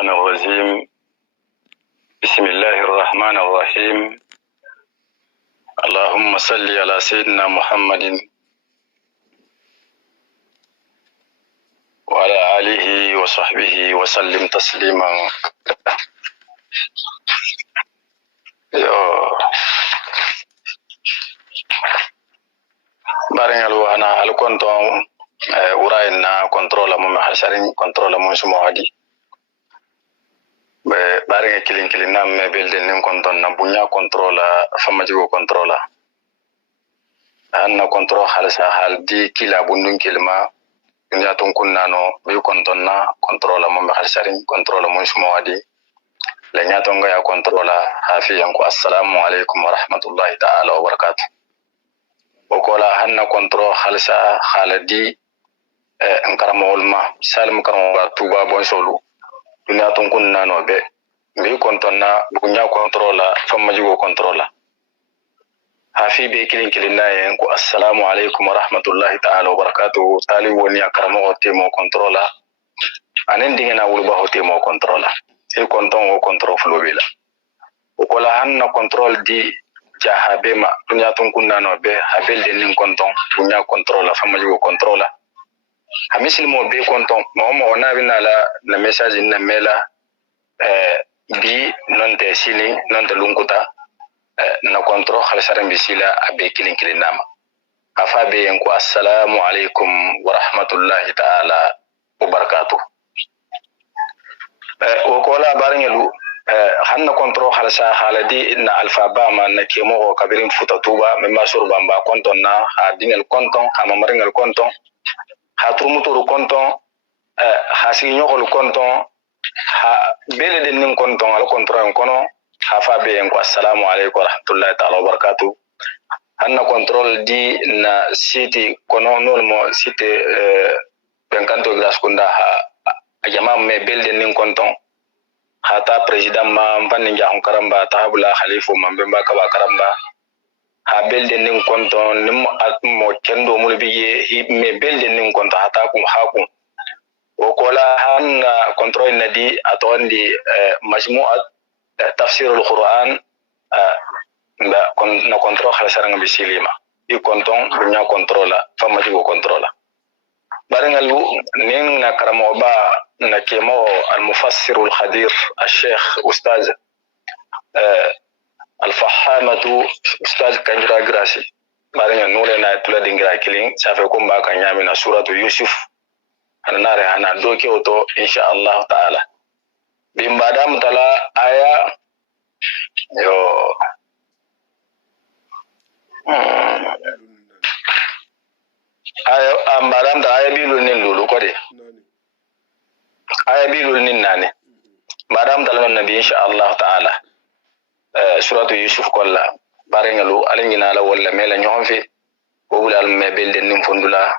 الشيطان الرجيم بسم الله الرحمن الرحيم اللهم صل على سيدنا محمد وعلى آله وصحبه وسلم تسليما. بارين أنا الكونتون وراينا كنترول مم حشرين كنترول مم سموهدي بارين كلين نام بيلدين نم كنتون نبنيا كنترول فماجيو كنترول أنا كنترول حالسا حال دي كلا بندون كلمة دنيا تنكون نانو بيو كنتون كنترول مم حشرين كنترول مم سموهدي لنيا تنغا يا كنترول حافي ينكو السلام عليكم ورحمة الله تعالى وبركاته وكولا هنا كنترول حالسا حال دي انكرم علما سالم كرم توبا بونسولو دنيا تنكون نانو بي كنتنا بنيا كنترولا فماجيو كنترولا هافي بي كلين ناين كو السلام عليكم ورحمه الله تعالى وبركاته تالي ونيا كرمو تيمو كنترولا انين دينا ولبا تيمو كنترولا اي كنتون او كنترول فلوبيلا وكولا هن كنترول دي جاهبما دنيا تنكون نانو هابيل دين كنتون بنيا كنترولا فماجيو كنترولا hamisil mo be konton mo na bina la na message na mela bi non te sini non te lunkuta na control khalsaran bi sila abe kilin nama afa be yanku assalamu alaikum wa rahmatullahi ta'ala wa barakatuh wa kola baranyalu hanna control khalsa haladi na alfa ba ma na kemo kabirin futatuba memma surba ba konton na ha dingal konton ha mamaringal konton ha turmuturu konton ha signokol konton ha bele den nin konton al control kono ha fa be en ko assalamu alaykum wa rahmatullahi ta'ala wa barakatuh hanna control di na city kono nol mo city penkanto gras kunda ha ajama me bele den nin konton ha ta president ma mpanni jahon karamba tahabula khalifu mambemba ka ba karamba ha belde nin konton nim mo kendo mulbiye me belde nin konton hata kum hakum o kola han control nadi atondi majmu'at tafsir al-Quran na control khalasaranga bisilima i konton dunya controla famaji go controla barangalu nin na karamo ba na kemo al-mufassir al-khadir al-sheikh ustaz الفحامة أستاذ كنجرا جراسي بارين نولنا تلا دينغرا كيلين سافيكم باكا نيامنا سورة يوسف أنا ناري أنا دوكي أوتو إن شاء الله تعالى بمبادام تلا آية يو آية أمبادام تلا آية بيلو نلولو كودي آية بيلو نناني بادام تلا النبي إن شاء الله تعالى suratu yusuf kolla barengalu alingina la wala mela nyonfi wobul al mebel den nim fundula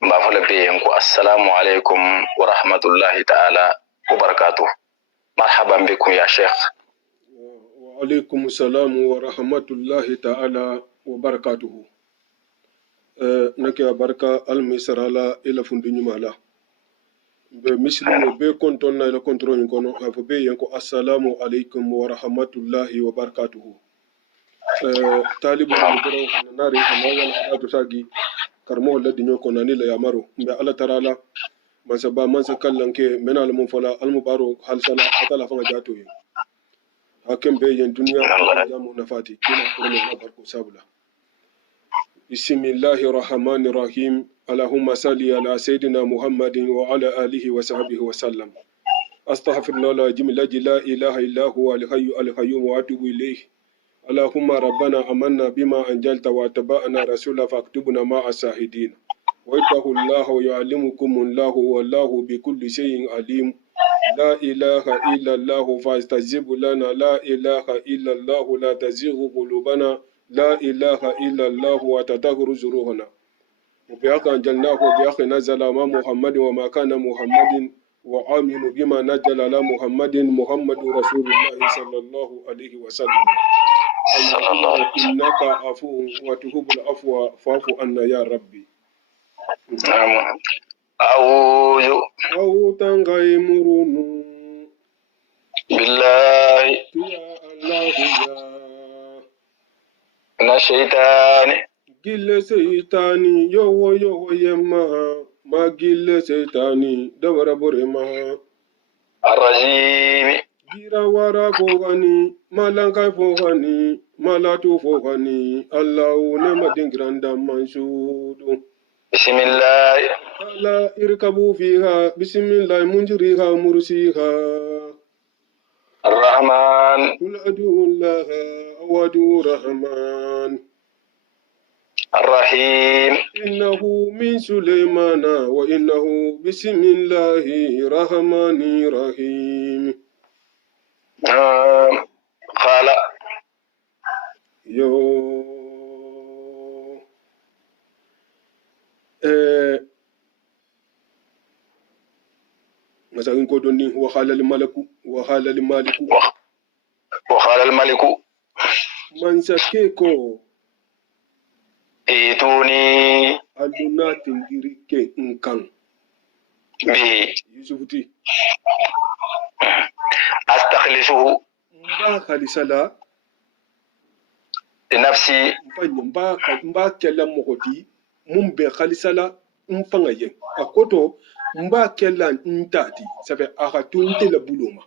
mba fala be en ko assalamu alaikum wa rahmatullahi ta'ala wa barakatuh marhaban bikum ya sheikh wa alaikum assalam wa rahmatullahi ta'ala wa barakatuh nake baraka al misrala ila fundunyumala be mislimu be konton na ila kontrol kono afo be yanko assalamu alaikum wa rahmatullahi wa barakatuhu talibu mudoro nari hamawan adu sagi karmo laddi nyoko nani la yamaro be ala tarala masaba mansa kallanke menal mun fala al mubaro hal sala atala fanga jato yi hakem be yen dunya jamu nafati kina kurmo na barko sabula bismillahir rahmanir rahim اللهم صل على سيدنا محمد وعلى آله وصحبه وسلم أستغفر الله العظيم الذي لا إله إلا هو الحي القيوم وأتوب إليه اللهم ربنا آمنا بما أنزلت واتبعنا رسولا فاكتبنا مع الشاهدين واتقوا الله ويعلمكم الله والله بكل شيء عليم لا إله إلا الله فاستجب لنا لا إله إلا الله لا تزغ قلوبنا لا إله إلا الله وتطهر ذنوبنا وبحق أنزلناه وبحق نزل مع محمد وما كان محمد وآمن بما نزل على محمد محمد رسول الله صلى الله عليه وسلم اللهم إنك عفو وتحب العفو فاعف عنا يا ربي أعوذ أو تنغي مرونو الشيطان gille seytani yowo yowo yemma ma gille seytani dawara bore ma الرجيم gira wara fogani malankai fogani malatu fogani allahu nema dingranda mansudu بسم الله ala irkabu fiha bismillah munjiriha mursiha الرحمن قل ادعوا الله او ادعوا الرحمن الرحيم إنه من سليمان وإنه بسم الله الرحمن الرحيم قال يو مثلا كودوني وقال الملك وقال الملك من سكيكو ائتوني ألونا تنجريك إنكان به يوسفتي أستخلصه مبا خالصلا لنفسي mba kɛla mɔgɔ di mun bɛ halisala n fanga ye a koto n b'a kɛla n ta di sabu a ka to n tɛ la bulo ma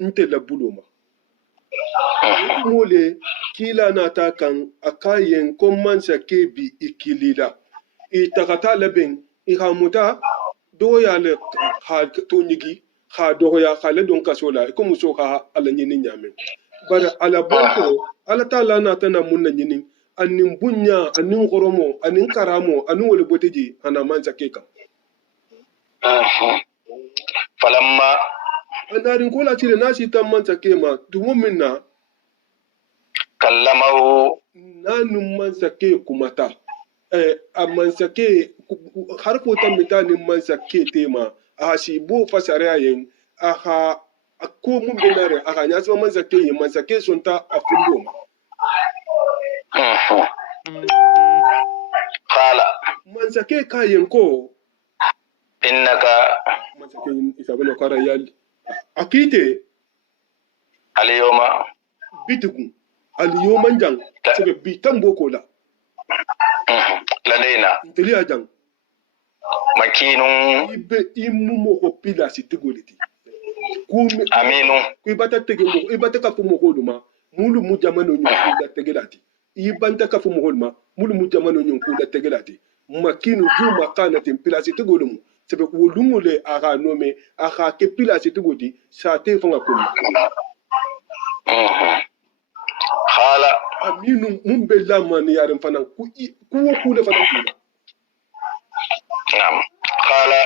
n tɛ la bulo ma mole kila na ta kan a kayen ko mansa ke bi ikilila i takata labin i hamuta doya le ha to nyigi ha doya kale don kasola ko muso ka ala nyini nyame bara ala bonko ala taala na tana munna nyini anin bunya anin goromo anin karamo anin wole boteji ana mansa ke kan falamma anarin kola tire nasi tan mansa ke ma dumo minna kallamahu nanu mansa ke kumata a mansa ke harfo tan mitani mansa ke tema a shi bo fasara yin aha ko mun binare aha nya so mansa ke yin mansa ke sunta a fundo ma qala mansa ke kayen ko innaka mansa ke isabana kara yal akite al-yawma bitugu aliyoman jang sabe bitan boko la ladaina inteliya jang makinun ibe imumo ko pila sitigoliti aminu ku ibata tege mo ibata ka fumo ko duma mulu mu jamano nyon ku da tegelati ibanta ka fumo ko duma mulu mu jamano nyon ku da tegelati makinu juma kana tem pila sitigolum sabe ko lungule aga nome aga ke pila sitigoti sa te fanga ko qala aminu mun be lamani yaran fanan ku le fanan kila nam qala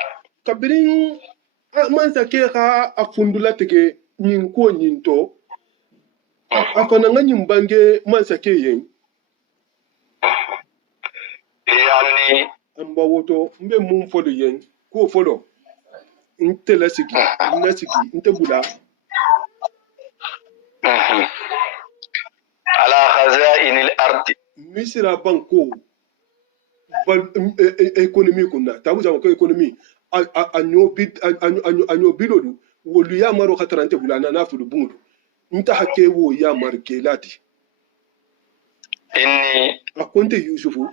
kabirin mansa ke ka a fundula tege nyin ko nyin to a fana nga nyin bange mansa ke yen yani amba woto mbe mun folo yen ko folo inte la sigi na sigi inte bula ala khazain al-ard misira banko bal economy kunna tabu jama ko economy anyo bilodu wolu ya maro khatarante bula na fulu bungu nta hakke wo ya marke lati inni akonte yusufu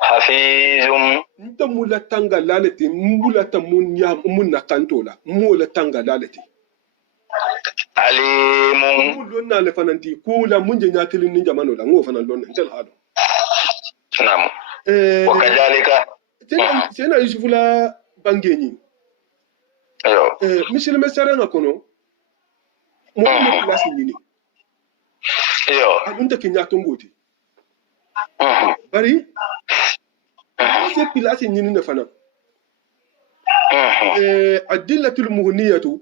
hafizum nta mula tanga lalete mbula ta mun na kantola mula tanga lalete alimun mun na le fananti kula mun je nyatilin ni jamano la ngo fanan lon ntel hado nam wa kadhalika sena yusufu la bangenyi yo misil mesara ngakono mo ne place nyini yo adunta kenya tongoti bari se place nyini na fana adillatul muhniyatu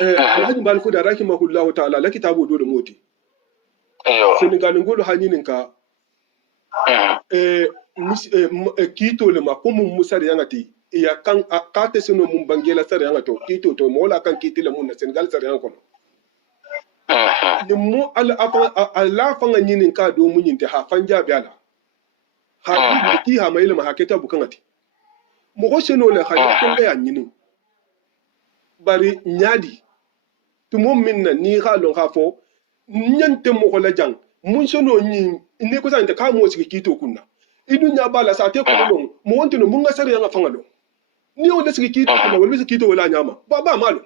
alhaji balko da rahimahullahu ta'ala la kitabu do da moti yo senegal ngolo haninin ka kito le ma ko mun musar yangati ya kan akate sino mun bangela sar yangato kito to mola kan kitile mun na senegal sar yankono ni mo ala fanga nyinin ka do mun yinte ha fanja biala ha ki ha mai ma haketa bukangati mo ko seno le ha ko ga nyinin bari nyadi tumo minna ni ha lon ha fo nyante mo ko la jang mun sono ni ne ko sante ka mo sigi kito kunna idu nya bala sa te ko long mo wonti no mun ga sare nga fangalo ni o da sigi kito kunna wala sigi kito wala nyama ba malo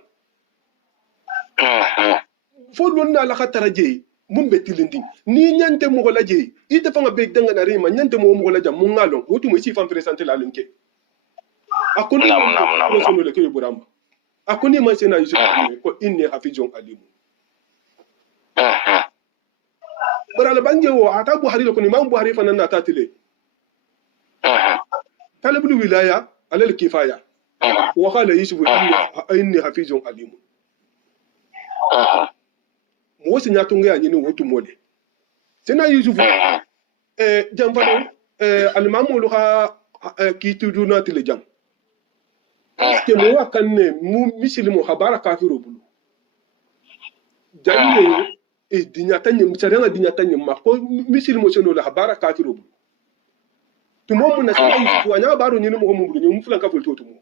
fo lon na la khatara je mun betilindi ni nyante mo ko la je ite fanga be danga na rima nyante mo ko la jam mun ngalo wotu mo si fam presenter la lenke akuni nam sono le ke buramba akuni man sena yusuf ko inni hafizun alim bara la bange wo ata Buhari ko ni Imam Buhari fanan na tatile talabul wilaya alal kifaya wa qala yusuf inni hafizun alim mo wosi nyatunga ya nyini wotu mole sena yusuf jamfano alimamu lu ha kitu duna tile jam ke mo wakanne mu mislimu habara kafiru bulu janne dinyata nyim saranga dinyata nyim ma ko mislimu sono la habara kafiru bulu tumo mun na sai yusuf anya baro nyini mo mo bulu nyum fulan ka fulto tumo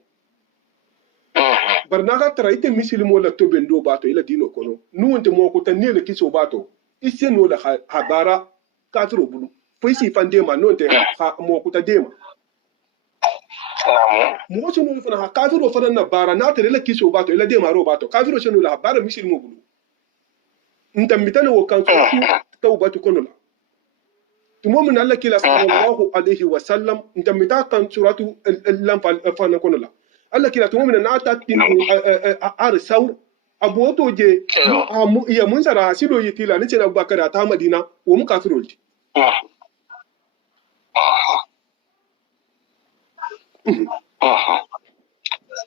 barna ka tara ite mislimu la to bendo bato ila dino kono nuwonte mo ko tan ne kiso bato iseno la habara kafiru bulu fo isi fandema nonte mo ko ta dema mo so no fana kafiro fana na bara na tere la kiso bato ila dema ro bato kafiro sono la bara mislimu bulu ntamitana wo kan tawbatu kono la tumo mun Allah kila sallallahu alaihi wasallam ntamita kan suratu lam fana kono la Allah kila tumo mun na ta tin arsaw aboto je ya mun sara silo yitila ni ce na Abubakar ta Madina wo mu kafiro ji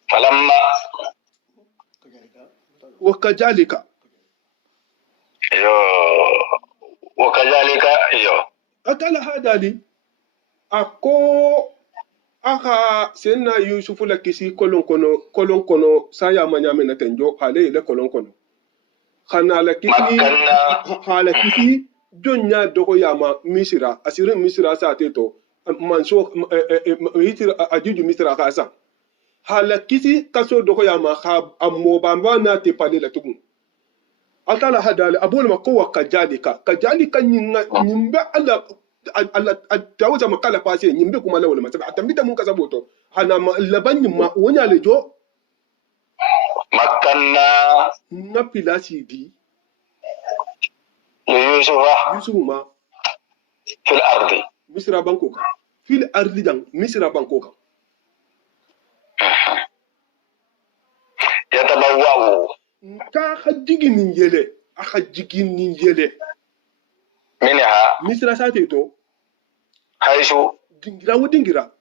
falamma وكذلك أكل هذا لي أكو أخا سينا يوسف لكيسي كولون كونو سايا مانيا من تنجو حالي لا كولون كونو خانا لكيسي دنيا دوغو ياما ميسرا أسيرين ميسرا ساتيتو منسو يتر أجوج ميسرا كاسا halakisi kaso dogo ya ma ammo bamba na te pale la tugun atala hadale abul makowa kajalika nyimbe ala tawaza makala pase nyimbe kuma la wala masaba atambita mun kasaboto hana laban nyimma wonya lejo makanna na pilasi di yusufa fil ardi misra bankoka fil ardi dan misra bankoka yatabawwa'u ka hajjigin nin yele minha misra sate to haisu dingira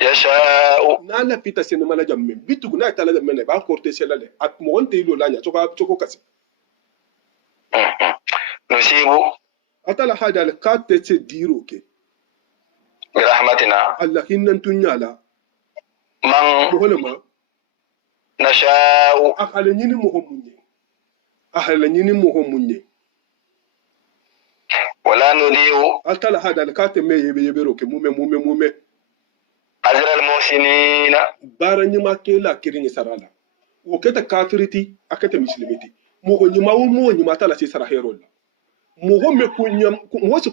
yasha'u na la fita sen mala jamme bitugu na tala jamme ne ba korte selale at mo wonte ilo lanya to kasi nusibu atala hada al katte se diro ke bi rahmatina Allah hinnan tunyala man boholema nasha'u akhala nyini mo munye wala nudiu atala hada al katte me yebe roke mume ajra al muhsinina bara nyima kela kirin sarala wo keta kafiriti akata muslimiti mo nyima tala si sara herolla mo me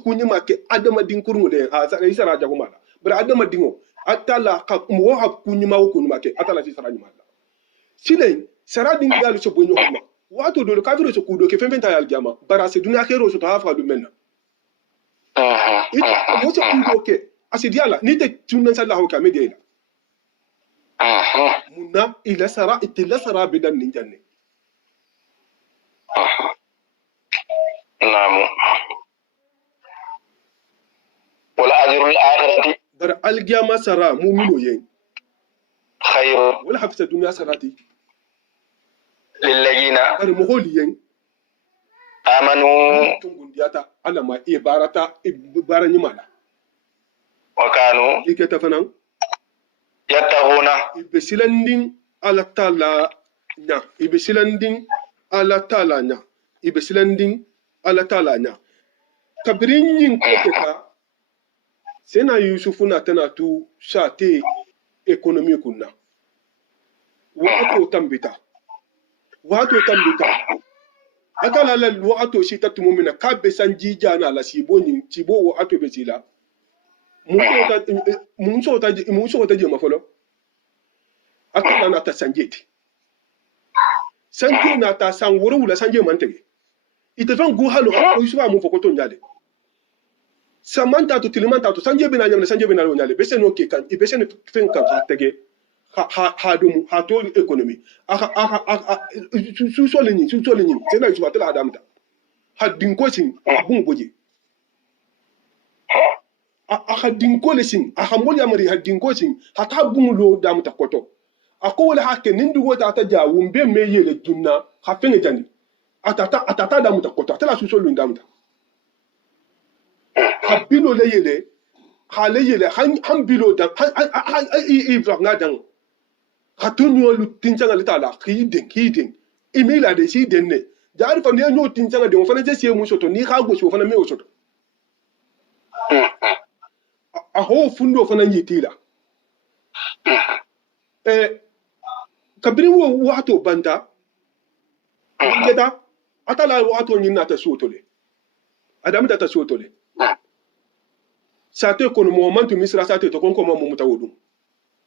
kunyama ke adama din kurmu de a sara isara jagumala bara adama dingo atala ka mo ha kunyama ke atala si sara nyima sile sara din galu so bonyo homa wato do kafiru so kudo ke fementa yal jama bara se dunya khero so ta fa du menna mo so kudo ke asidiala ni te tunan sallahu ka medela munna ila sara bidan nin janne namu wala ajrul akhirati bar algiyama sara mu'mino yen khairu wala hafsa dunya sarati lilladina bar moholi yen amanu tungundiyata ala ma ibarata ibara nyimala wakanu iketa fanan yattaquna ibesilandin ala tala nya kabirin yin koketa sena yusufu na tana tu shate ekonomi kunna wato tambita akala la wato shi ta tumo mina ka be sanji jana la sibo ni sibo wo ato be sila mun so ta je mafolo akala na ta sanjeti sanje na ta san wuro wula sanje mantege ite fan go halu ko yusufa mun fokoto nyale samanta to tilimanta to sanje bina nyamle sanje bina nyale bese no ke kan ibese ne fen kan ha tege ha dum ha to economy su so le ni c'est na yusufa tala adamta ha dinko sin abun boje ha dinko le sin ha mol yamari ha dinko sin ha ta bun lo damta koto akowole hake nindu wota ata ja wumbe me yele dunna ha fenge jani atata damuta koto atala suso lu ndamuta ha bilo le yele han bilo dan i vlanga dan ha tunyo lu tinchanga litala kiden imila de si denne jari fa ne no tinchanga de fana je sie mu soto ni ha go so fana me o soto a ho fundo fana yitila kabiri wo wato banta ngeta atala wato nyina ta sotole adam ta sotole sate kono mo mantu misra sate to konko mo mutawodu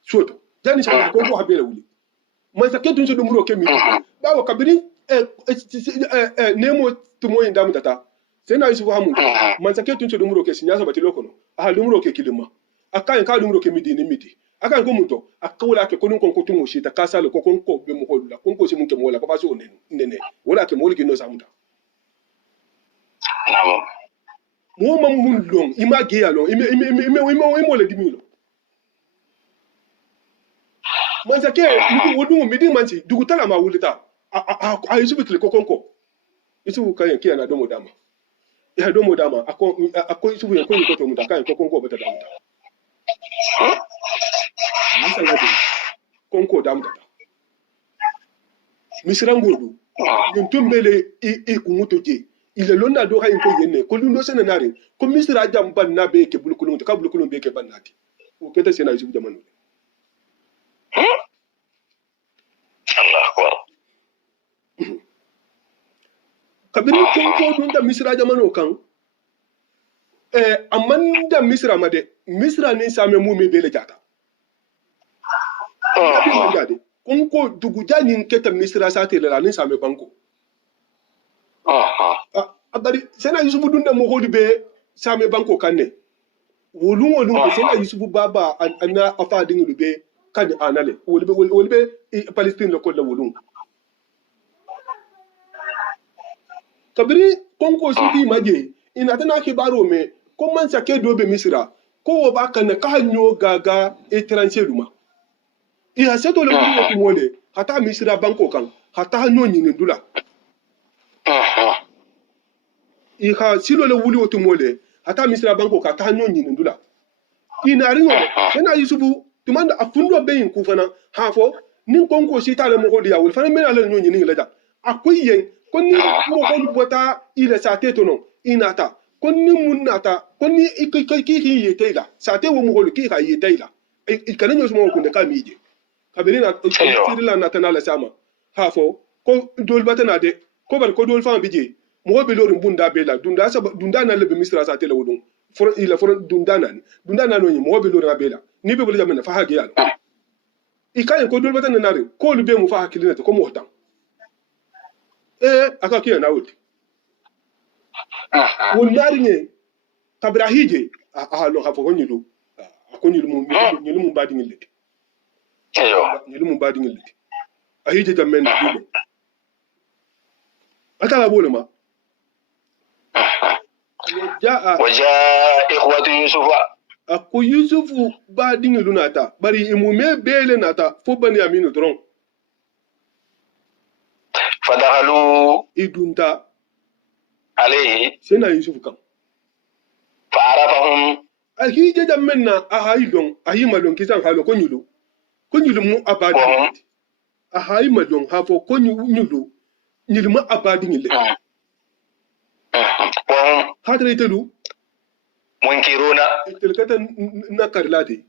soto jani sa ko habela wuli man saketu so dumuro ke mi bawo kabiri nemo tumo inda mutata sai na yusufu hamu man saketu so dumuro ke sinya sabati lokono aha dumuro ke kilima akan ka dumuro ke midi ni midi akan ko muto akawla ke konun kon ko tumo shi ta kasalo ko kon ko be mo holla kon ko si mun ke mo wala papa so nene wala ke mo wala ke no samuta namo mo mam mun long ima ge yalo imo le dimilo man sake wodu midi manti dugutala ma wulita a yusufu tele ko konko yusufu kan ke na domo dama ya domo dama ako yusufu ya ko ko to muta kan ko konko bata dama Misa ngadi konko damdata misirangodu ntumbele ikumuto je ile londa do hay ko yenne ko lundo senenare ko misira jam banna be ke bulkulun to ka bulkulun be ke bannati o keta sena yusuf jamanu Allah akbar kabiri konko dunda misira jamanu kan amanda misira made misira ni same mu me bele jata konko duguja ni keta misira sate la ni same banko abari sena yusufu dunda mo hodi be same banko kanne wolum sena yusufu baba anna afa dingu be kan anale wolbe palestine ko la wolum kabiri konko sidi maje ina tana kibaro me ko man sake dobe misira ko wo ba kan ka hanyo gaga etranseluma iya seto le wulo ko mole hata misira banko kan hata hanyo nyini dula iha silo le wulo to mole hata misira banko ka ta hanyo nyini dula ina ringo sena yusufu tumanda afundo be yin kufana hafo nin konko si tale mo hodi ya wol fana mena le nyoni ni leja akoy yen konni mo ko bota ile sa teto no inata konni munata konni ki yetela sa te wo mo holu ki ka yetela ikane nyo mo ko de kamije kabirina sirila natana la sama hafo ko dol batana de ko bar ko dol fam bije mo be lorin bunda bela dunda na lebe misra sa tele wodun for ila for dunda na no ni mo be lorin bela ni be bole jamena fa hage yalo ikaye ko dol batana nare ko lu be mo fa hakilina ko mo hotan aka kiya na wodi won nari ne kabra hije lo hafo ko nyilu ko nyilu mu badi ngilete nyilu mu badi ngilete ahije jamena dibo atala bolema وجاء إخوة يوسف ako yusufu ba dingilu nata bari imume bele nata fo bani aminu dron فدخلوا idunta عليه sena yusufu kan فعرفهم ahije jamena ahayi don ayi malon kisan halo ko nyulu mu abadi ahayi malon hafo ko nyulu mu abadi ngile وهم hadre telu منكرون telkata nakarlati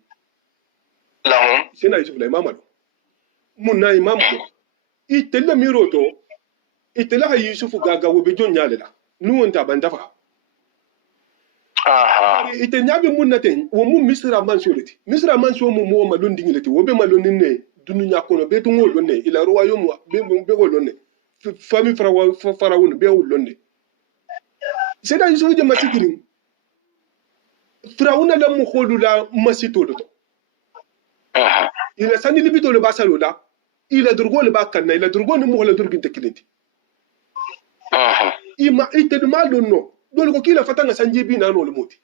لهم sena yusufu la imamado mun na imamado itella miroto itela yusufu gaga wo be jon nyale la nu wonta bandafa ite nyabe mun naten wo mun misra man soliti misra man so mu mo malon dingileti wo be malon ne dunu nyakono be tungo lonne ila royaume be go lonne famille farawun be wo lonne seda yusufu je masikirin firawuna la mu kholula masito do ila sani libito le basalo la ila durgo le bakanna ila durgo ne mu hola durgin tekilenti ima ite de malo no dole ko kila fatanga sanjibi na no le moti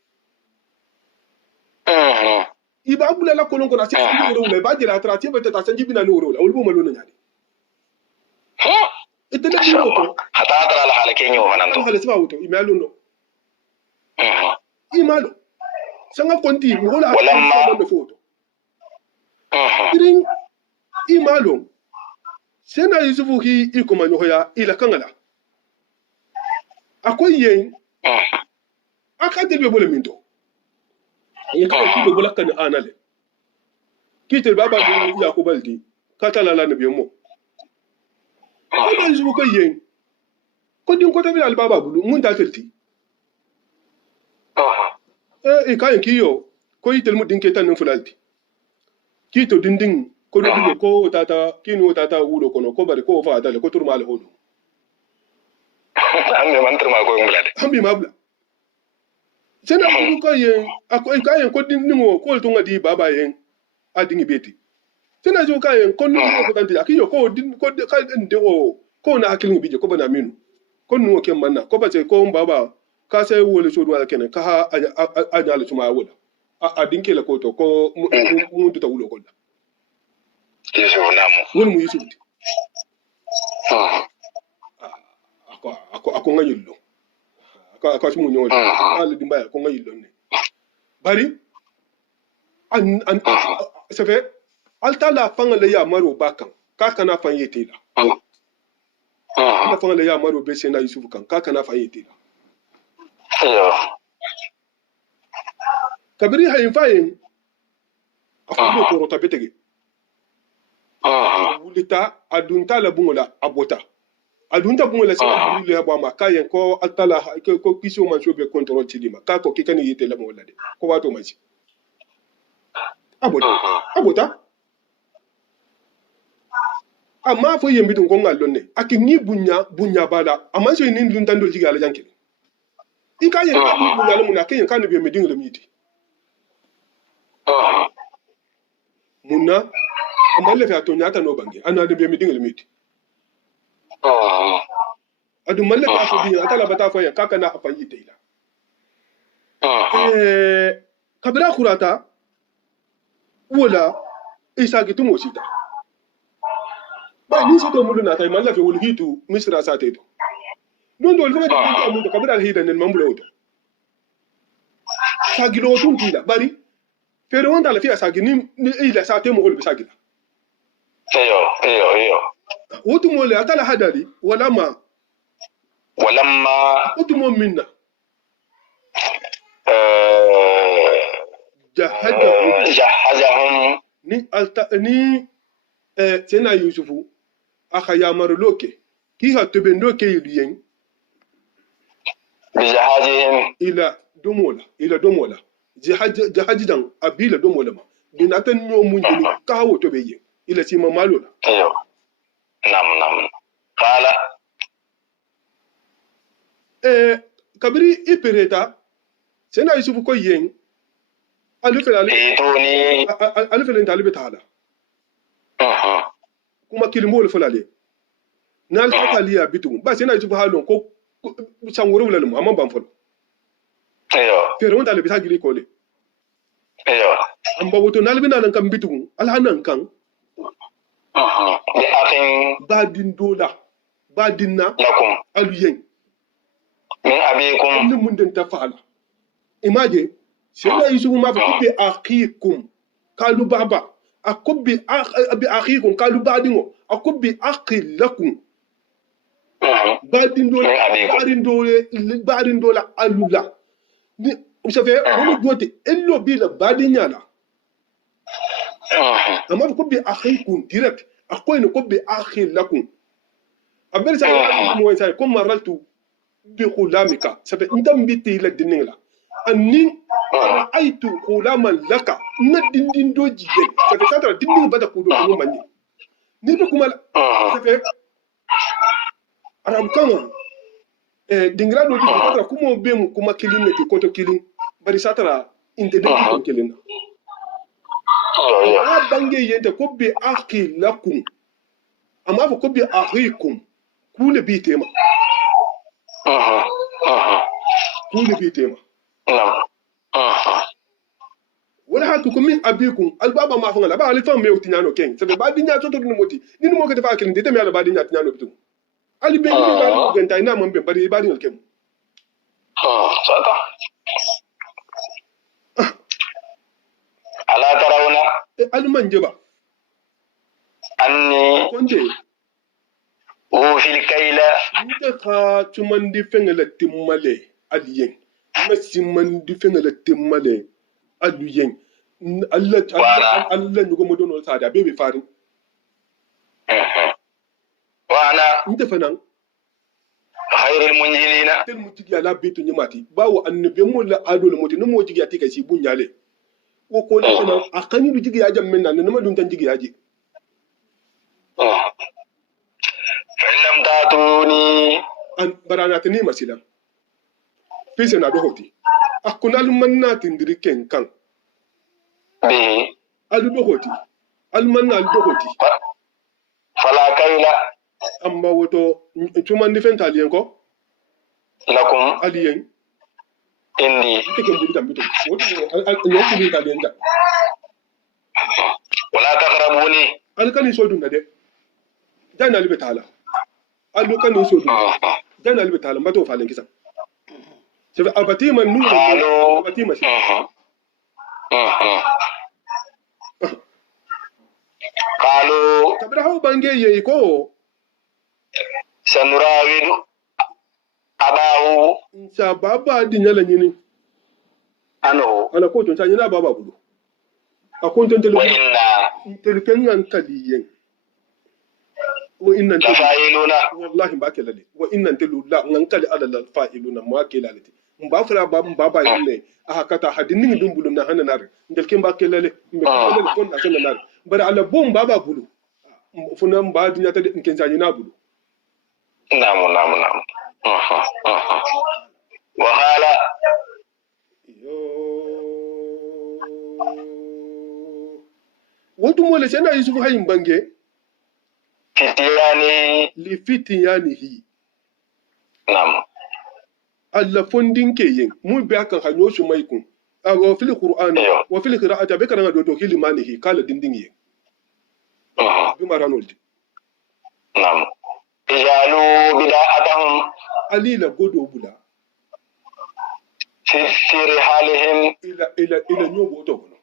iba bula la kolon ko na se sanjibi le ba jira trati be ta sanjibi na no la ulbu malo no nyadi ite le mo ko hata tara la halake nyo mananto hala siba wuto imalo no imalo sanga konti mo la walamma de foto irin imalo sena yusufu hi ikoma nyo ya ila kangala akoy yen akade be bole minto yen ka ki be bola kan anale kitel baba ni ya ko baldi katala la nabi mo ko yusufu ko yen ko din ko tabi al baba bulu mun ta telti kayen kiyo ko yitel mu din ketan fulalti kito dindin ko do ko tata kinu tata wulo kono ko bari ko fa dale ko turma al hono ambe man turma ko ngulade ambi mabla sena ko yen kayen ko dindin ko to ngadi baba yen adingi beti sena jo kayen ko no ko tanti akiyo ko din ko ka ndo ko na hakilin bije ko bana minu ko no ke manna ko ba ko baba ka sai wole so duwala kenan ka ha anyala tuma wala a dinke la ko to ko mun ta wulo ko da yeso namu won mu yusuti ako ngayillo ako mu nyol ala dimba ko ngayillo ne bari an ça fait alta la fanga le ya maro bakan ka kana fan yete la na fanga le ya maro be sena yusufu kan ka kana fan yete la kabiri hayin fayin afulo toro tabetege wulita adunta la bungola abota adunta bungola sa le ba ma kayen ko atala ko kiso man so be control tidima ka ko kikani yete la mo lade ko wato maji abota amma fo yembi dun ko ngallo ne akini bunya bala amma so ni dun tando jiga la janke ikayen ka bunya la mun akayen kan be medin le miti munna amma le fa to nyata no bangi ana de be medin le miti adu malle ka so biya atala bata fa ya kaka na afanyi teila kabira kurata wala isa gitu mosita ba ni so to mulu na tay malle fa wul hitu misra sa teto non do le fa mun to kabira hida nen mambulo to sagilo tun tila bari fere wanda la fiya sagi ni ila sa te mo hol bisagila eyo wotu mo le atala hadari walamma wotu mo minna jahazahum ni sena yusufu aka yamaru loke ki ha tobe ndoke yuyen bijahazihim ila domola jahajidan abila domola ma dinatan no mun ni ka hawo tobe yen ila si ma malola nam qala kabiri ipereta sena yusufu ko yen alifele ntalibe taala kuma kilimbo fulale nal takaliya bitu ba sena yusufu halon ko sangoro wala mu amma ban folo fere wanda le bisa gili kole amba woto nalbi nan kan bitu alhanan kan bi akhin badinna lakum aluyen min abikum ni mun den tafala imaje sena yusufu ma fa bi akhikum kalu baba akubi akhikum kalu badingo akubi akhilakum badin dola alula ni vous savez on doit ello bi la badinya la amma ko bi akhikum direct akoy no ko bi akhilakum abel sa ya mo sai ko maraltu bi khulamika sabe ndam biti la diningla anni ra'aitu khulaman laka na dindin doji gen sabe satra dindin bada kudo ko manni ni be kuma sabe aram kan dingra do di satra kuma be mu kuma kilin ne ko to kilin bari satra inte de ko kilin a bange yente ko be akhi lakum amma ko be akhikum kule bi tema kule bi tema wala hatu ko min abikum albaba ma fanga la ba ali fam me utinyano ken sabe ba dinya to to ni moti ni mo ko te fa kelin de me ala ba dinya tinyano bitu ali be ni ba ni genta ina mo be bari ba dinya ken sata ala tarawna ali manjeba anni konde o fil kayla nda ka tumandi fengela timmale aliyen masimandi fengela timmale aliyen Allah nyugo modono sada bebe farin wana nda fanan khairul munjilina tel mutigi ala bitu nyamati bawo annabi mo la ado le moti no mo jigi atika si bunyale wo ko la fanan akani du jigi ajam menna no ma dun tan jigi aji فإنم تاتوني an baranati ni masilam pise na dohoti akuna almanna tindiri ken kan به alu dohoti almanna alu dohoti فلا كيل amma woto tumandi fen taliyen ko لكم aliyen عندي teke mbuli tambito woto nyoku bi taliyen da ولا تقربوني alkani so dunga de jana albe tala alu kan so dunga jana albe tala mbato falen kisa sefe abatima nuru قالوا abatima shi قالوا kabra ho bange ye ko سنراود أباه nsa baba dinyala nyini عنه ala ko ton tanyina baba bulu akon ton tele وإنا telken nan taliyen wa inna لفاعلون wallahi ba ke lalle wa inna telu la ngan kali ala la fa'iluna ma ke lalle mba fara ba yinne a hakata hadinin dum bulum na hananar ndelken ba ke lalle mbe ke lalle kon na sanar bara ala bom baba bulu funan ba dinya ta ken sanyi na bulu نعم نعم نعم وقال wotu mole sena yusufu hayin bange فتيانه li fitiyanihi نعم alla fondin ke yin mun bi akan hanyo su mai kun wa fil qur'an wa fil qira'ati be kana do to hilimanihi kala dindin yin bi maranolti نعم اجعلوا بداءتهم alila godo bula في رحالهم ila nyobo to kono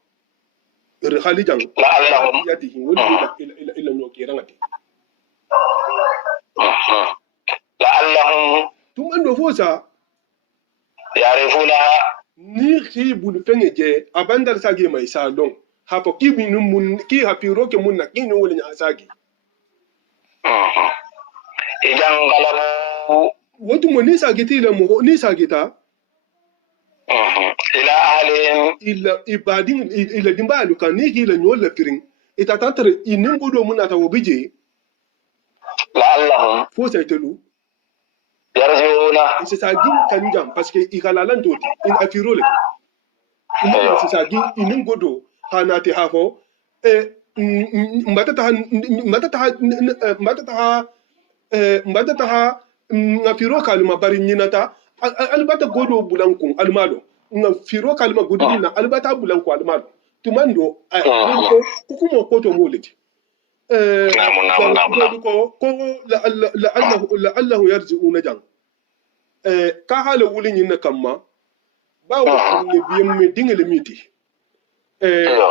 rihali jang لعلهم yatihi wala ila nyoki rangati لعلهم tum ando fosa يعرفونها ni ki bulu fenge je abandal sage mai salon hapo kibi nun mun ki hapi roke mun na kinu wala nya sage إذا انقلبوا wotu mo ni sage ti la mo ni sage ta إلى أهلهم ila ibadin ila dimbalu kan ni ki la nyola firin ita tantare inin godo mun ata wobije لعلهم fosa itelu يرجعون c'est ça gin kanjam parce que ikalalan doti in afiro le in c'est ça gin inin godo hanate hafo mbata ha ngafiro kalma bari nyinata albata godo bulankun almado ngafiro kalma gudina albata bulanku almado tumando kukumo koto moleti ko la'allahu yarji'una jan ka hala wulin yin kamma ba wa ne biyan me dingale miti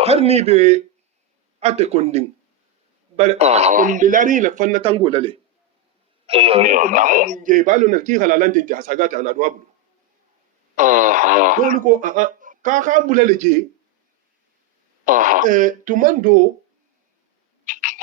har ni be ate kondin bar kondi lari la fanna tango lale je balo na ki halalan tin ta sagata na duwa bulu dole ko ka bulale je tumando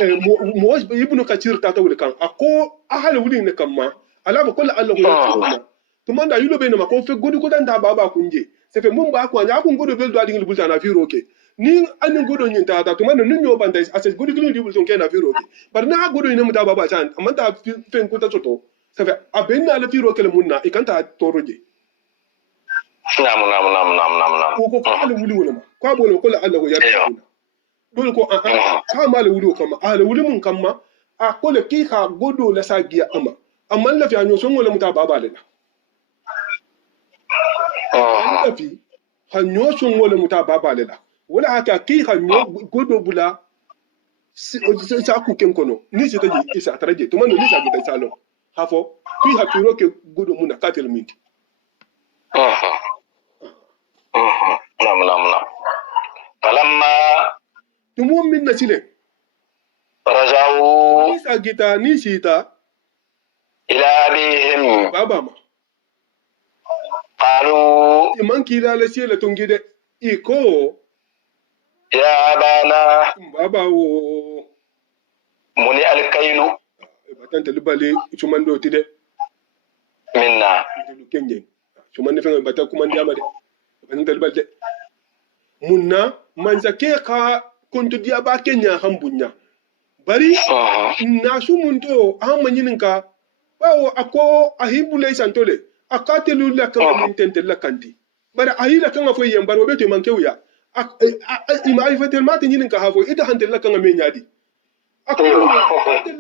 mo ibnu kathir ta tawle kan ako ahala wuli ne kamma ala ba kullu allahu ya tuma da yulo be ne ma ko fe godu ko dan ta baba kunje se fe mun ba ko nya kun godo bel do adin bulta na firo ke ni anin godo nyin ta ta tuma no nyo banda ase godo kilo di bulton ke na firo ke bar na godo ne mu ta baba tan amma ta fe ko ta soto se fe aben na la firo ke le munna ikanta toroje nam ko ala wuli wala ma ko bo ko allahu ya dole ko ka ma la wuli kama ala wuli mun kama a ko le ki ka godo la sagiya amma la fi anyo son wala muta baba le la fi hanyo son wala muta baba le la wala haka ki hanyo godo bula sa ku ken kono ni se taji isa taraje to man ni sa gita salo hafo ki ha firo ke godo muna katel minti nam falamma tumo min na sile rajau ni sa gita ni sita ila abihim baba ma qalu man kila la sile tungide iko ya abana baba wo muni alkailu batante libale chumando tide minna kenye chumande fenga bata kumandi amade batante libale munna manza ke ka kontu dia ba kenya hambunya bari na su munto amanyininka bawo ako ahibule santole akatelu la kan min tente la kanti bari ahila kan afo yembar wobeto manke wuya ima ay fatel mate nyininka hafo ita hantel la kan men nyadi ako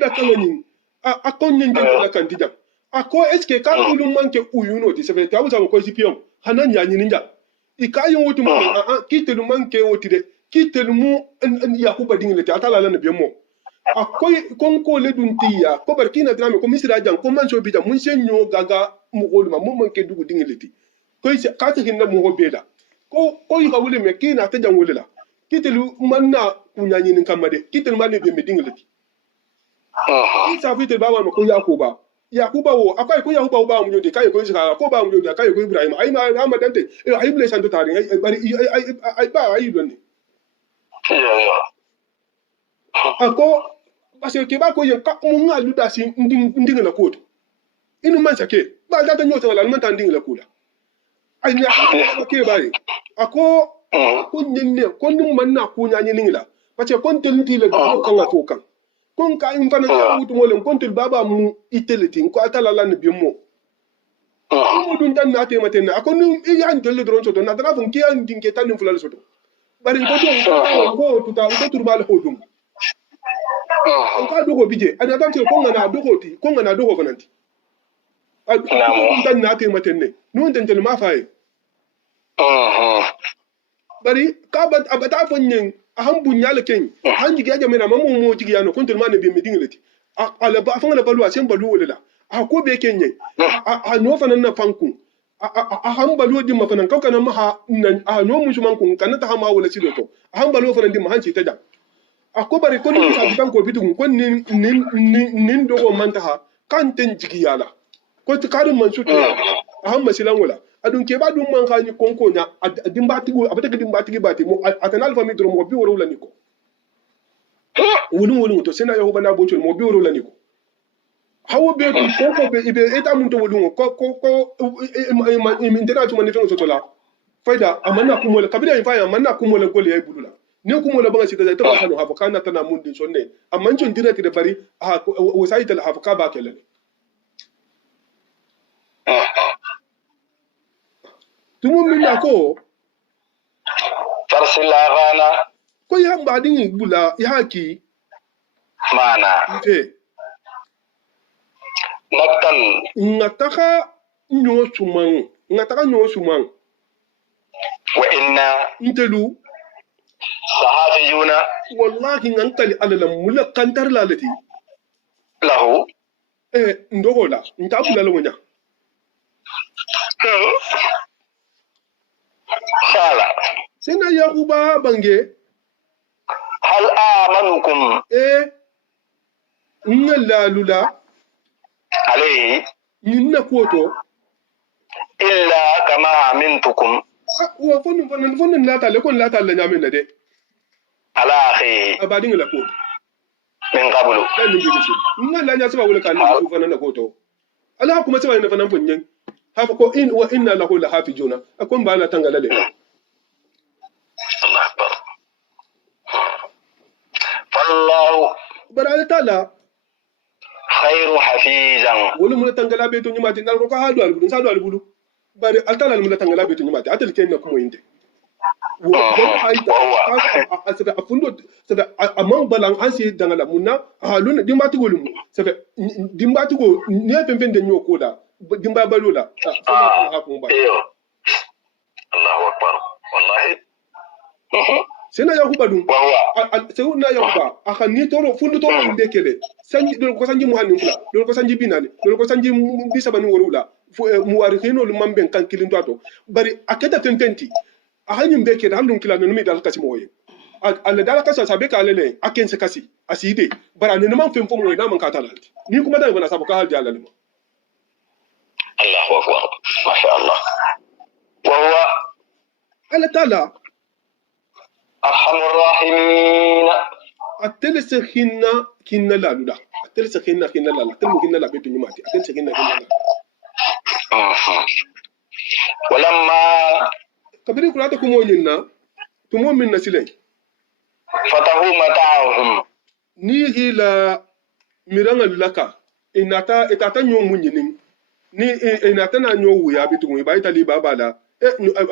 la kan nyin akon nyin tente la kanti jam ako eske ka tulu manke uyuno ti sefe tawu sa ko sipion hanan ya nyininja ikayo wotu mo kitelu manke woti de kitelu mu yakuba dingile ta atala la nabiyo mo akoy konko le dun tiya ko barkina drame ko misira jan ko man so bija mun senyo gaga mu golma mun man ke dugu dingiliti koy ka ta hinna mu go beda ko koy ga wule me kina ta jan wule la kitelu manna kunyani nin kamade kitelu manne be me dingiliti isa fite baba mo ko yakuba wo akai ko yakuba ba mu yode kai ko sika ko ba mu yode kai ko ibrahim ay ma amadante ay ble santo tari bari ay ba ay donne ako parce que ba ko yen ka mu ngalu da si nding la koto inu man sake ba da ta nyota la man ta nding la kula ay nya ke bari ako ko nyenne ko num man na ko nya nyin la parce que kon tel la do kan la fokan kon ka in fana ka wutu mo len kon tel baba mu iteliti ko atala la ne bi mo mo dun tan na te maten ako num e yan tel dron so do na dara fun ki an dinke tan fulal so do bari ko to ko tuta ko turbal ho dum ka dogo bije ana tam ce ko ngana dogo ti ko ngana dogo fananti dan na te matenne nun den tel ma faye bari ka bat abata fonyen a hambun yale ken hanji ga jamena mamu mo jigi yano kuntul ma ne bi medin leti ala ba fanga balu asen balu wala a ko be kenye a no fanan na fanku a hambalu din mafanan kauka nan ma ha a no mun shuman kun kan ta ha ma wala sido to a hambalu fanan din ma hanci ta ja ako bari ko ni sa bitan ko bitu ko nin dogo manta ha kan ten jigi yala ko ti karin man su to a hamma silan wala adun ke ba dun man kani konko nya adin ba tigo abata din ba tigi ba ti mo atanal fami dro mo bi woro la niko wulu to sena yo bana bocho mo bi woro la niko hawo be konko be ibe eta mun to wulu ko intera to man fe so la faida amanna kumola kabida yin fa amanna kumola gole ay budula ne kuma la banga sita ta ba sanu hafa kana tana mun din sonne amma cin dirati da fari a wasaita la hafa ka ba kelen tumu min na ko farsila gana ko ya ba din bula ya haki mana te naktan ngataka nyo suman wa inna intelu sahafiyuna wallahi ngankali alalam mulakantar lalati lahu ndogola ntabula lonya khala sena yakuba bange hal amanukum ngallalula alayhi ninna koto illa kama amintukum wa fonun lata le kon lata la nyamen de ala akhi abadin la koto min qablu dan ni gidi shi la nya saba wala kan su fa nan ko to ala kuma saba ne fa nan funyen hafa ko in wa inna lahu la hafijuna akon ba la tangala de Allah akbar fallahu bara taala khairu hafizan wala mun tangala be to nyumati dal ko hadu albulu sadu albulu bari altala mun tangala be to nyumati atal ken na kuma yinde wa haita asabe afundo sabe amman balan ansi dangala munna halun dimbati golum sabe dimbati go ne pempen de nyoko da dimba balola ha ko ba Allahu akbar wallahi sena yakuba dum sewu na yakuba akani toro fundu to inde kele sanji do ko sanji muhannin fula do ko sanji binani do ko sanji bisabani worula mu wari hino lu mamben kan kilin to bari aketa pempenti ahanyum be kele handum kila no mi dal kasi moye alla dal kasa sabe ka lele aken se kasi aside bara ne man fem fomo na man ka talalti ni kuma da bana sabu ka haldi alal ma Allahu akbar ma sha Allah wa huwa alla taala arhamur rahimin atelse kinna la luda atelse kinna la temu kinna la betu nyumati atelse kinna la walamma kabiri kulata kumo nyinna tumo minna silay fatahu mata'ahum ni hila miranga laka itata nyomu nyinin ni inata na nyowu ya bitu mu baita li babala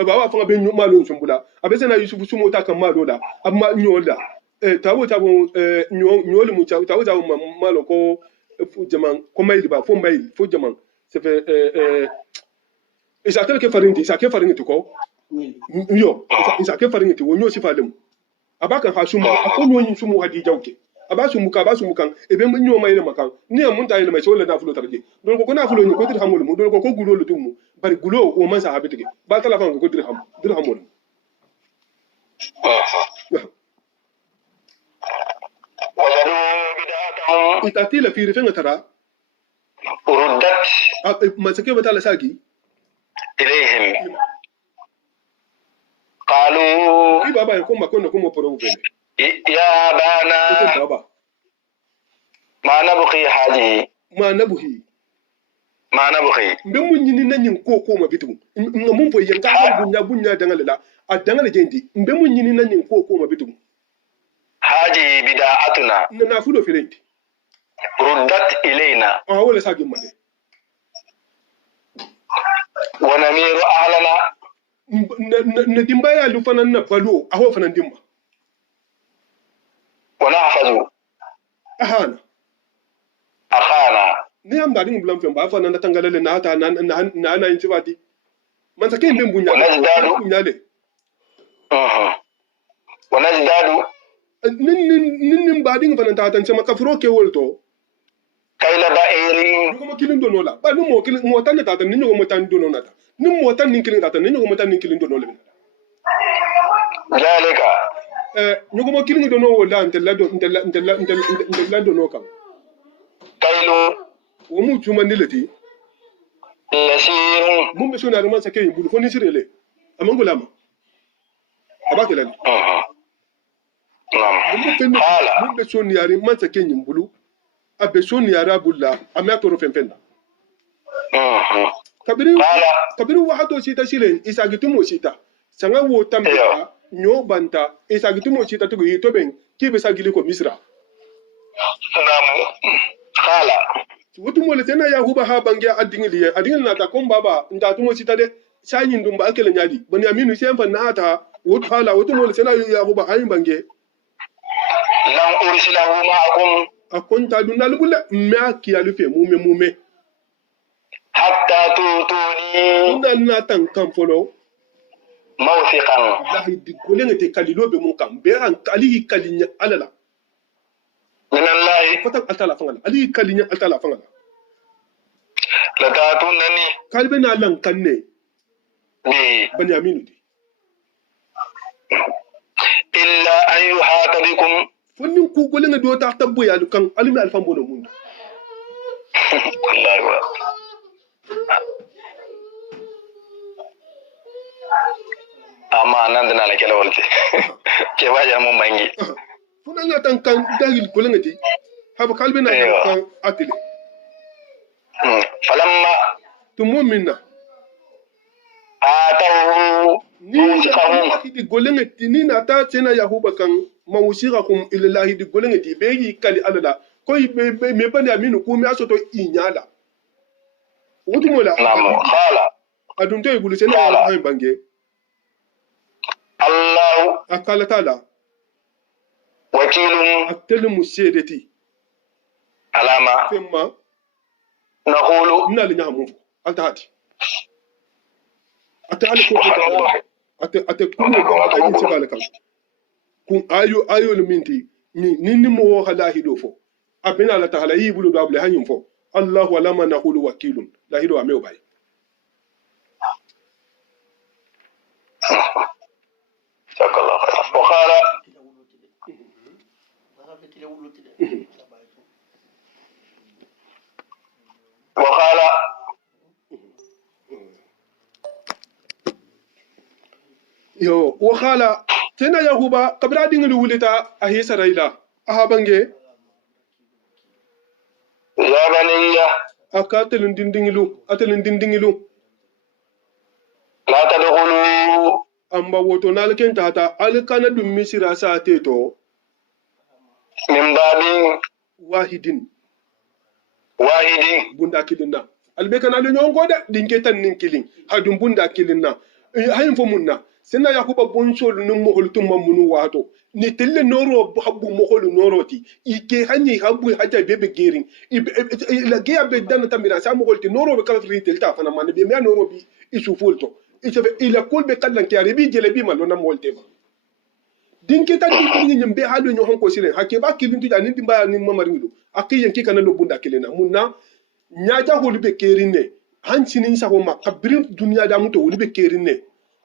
baba fa be nyoma lo sumbula abese na yusufu sumo ta kan malo da amma nyola tawo nyoli mu tawo tawo malo ko fu jaman ko mail ba fo mail fo jaman c'est fait isa tel ke farinti isa ke farinti ko yo isa ke farinti wonyo si falem abaka ha sumu akonyo yin sumu hadi jawke abasu mukan ebe nyo mai makan ni mun ta ile mai so le na fulo tarje don ko na fulo ni ko dir hamul mu don ko gulo lu tum bari gulo o man sa habiti ba telefon ko dir hamul wajadu bid'atahum itatila fi rifin tara uruddat masake bata la sagi ilayhim qalu ki baba ko makono ko mo poro vele ya bana baba ma nabqi haji ma nabuhi mbe mun nyini na nyin ko ma bitu mun fo yanka bunya dangale la a dangale jendi mbe mun nyini na nyin ko ma bitu haji bida'atuna na fulo filenti ruddat ilayna wala sagi made wa namiru ahlana na dimba ya lu fanan na balo aho fanan dimba wa nahfazu akhana ni am dadin bulan fen ba fanan na tangalale na hata na yin tibati man sakin bin bunya le wa nazdadu nin badin fanan ta tan sama kafro ke wolto kayla ba'irin ko kilin do nola ba no mo tan ta tan nin mo tan do nona ta nin mo tan nin kilin ta tan nin mo tan nin kilin do nola ذلك ñugo mo kilin do no wala ntella do no kam kaylu wo mu tuma nilati yasir mum be sona man sakay bulu foni sirele amangulama abakelani hala mum be soni yari man sakay bulu abe soni yara bulla amya toro fenfenna kabiri wahato sita sile isagitumo sita sanga wo tambia nyo banta isagitumo sita tugo yitoben kibe sagili ko misra namu hala wutu mo le tena ya huba ha bangia adingili na ta kom baba nda tumo sita de sanyin dum ba akele nyadi bani aminu sai fan na ta wutu hala wutu mo le tena ya huba ayin bange lan ursilahu ma'akum akonta dunal bulla ma kiyalu fe mume hatta tutuni na tan kan folo mawthiqan lahi di golengete kalilo be mun kan be ran kali kalinya alala min allahi fatan altala fangala ali kalinya altala fangala la tatunani kalbe na lan kanne bi bani aminu di illa an yuhata bikum fonnin ku golenga do ta tabbo ya kan alimi alfan bono mun wallahi wa amma nan dana la kala walti ke baja mun bangi fonanga tan kan dagil golenga ti haba kalbina kan atile falamma tumumina atahu mawsikahum di golengeti ni nata tena yahuba kan mawsikahum ilallahi di golengeti be kali alala ko me bani aminu ko me asoto inyala wutumola nam khala adun to ibulu sene yahuba hay bange allah akala tala wakilum atelu musedeti alama femma naqulu nali nyamu altahati ate ale ko ate kuno ba yin sigala kan kun ayo minti ni mo halahi do fo abina la tahala yi bulu do abule hanyin fo allah wala ma naqulu wakilun la hido ame obay sakallahu khairan wa qala وقال yo wakhala tena yahuba kabra dingli wulita ahi saraila ahabange يا بني akatelun dindingilu لا تدخلوا amba woto nalken tata alkana dum misira sa teto من باب wahidin واحد bunda kilinna albe kana le nyongo de dinke tan nin kilin hadum bunda kilinna hayin fo munna sena yakuba bonsol num mohol tumma munu wato ni telle noro habbu mohol noroti ike hanyi habbu haja bebe gerin la geya be dan tambira sa mohol ti noro be kala ritel ta fana man be me noro bi isu fulto itabe ila kulbe kallan ki aribi jelebi malo na mohol tema dinke tan di kilin nyimbe halu nyo honko silen hakke ba kilin tuja nin dimba nin mamaringu akiyen ki kana lo bunda kilina munna nyaja holibe kerinne hancinin sago ma kabirin duniya da muto holibe kerinne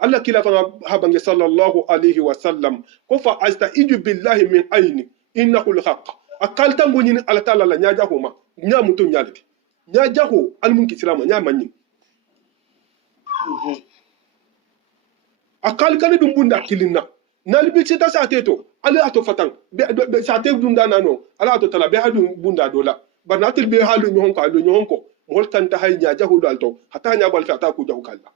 Allah kila fanga habange sallallahu alaihi wa sallam ko fa astaidu billahi min ayni innahu alhaq akalta mboni ala taala la nyaja ho ma nya muto nyalati nyaja ho almun kislama nya manni akal kan dum bunda kilinna nalbi ci ta sateto ala ato fatan be sate dunda nano ala ato tala be hadu bunda dola barnatil be halu nyon ko mol tan ta hay nyaja ho dalto hata nya bal fata ku jaw kala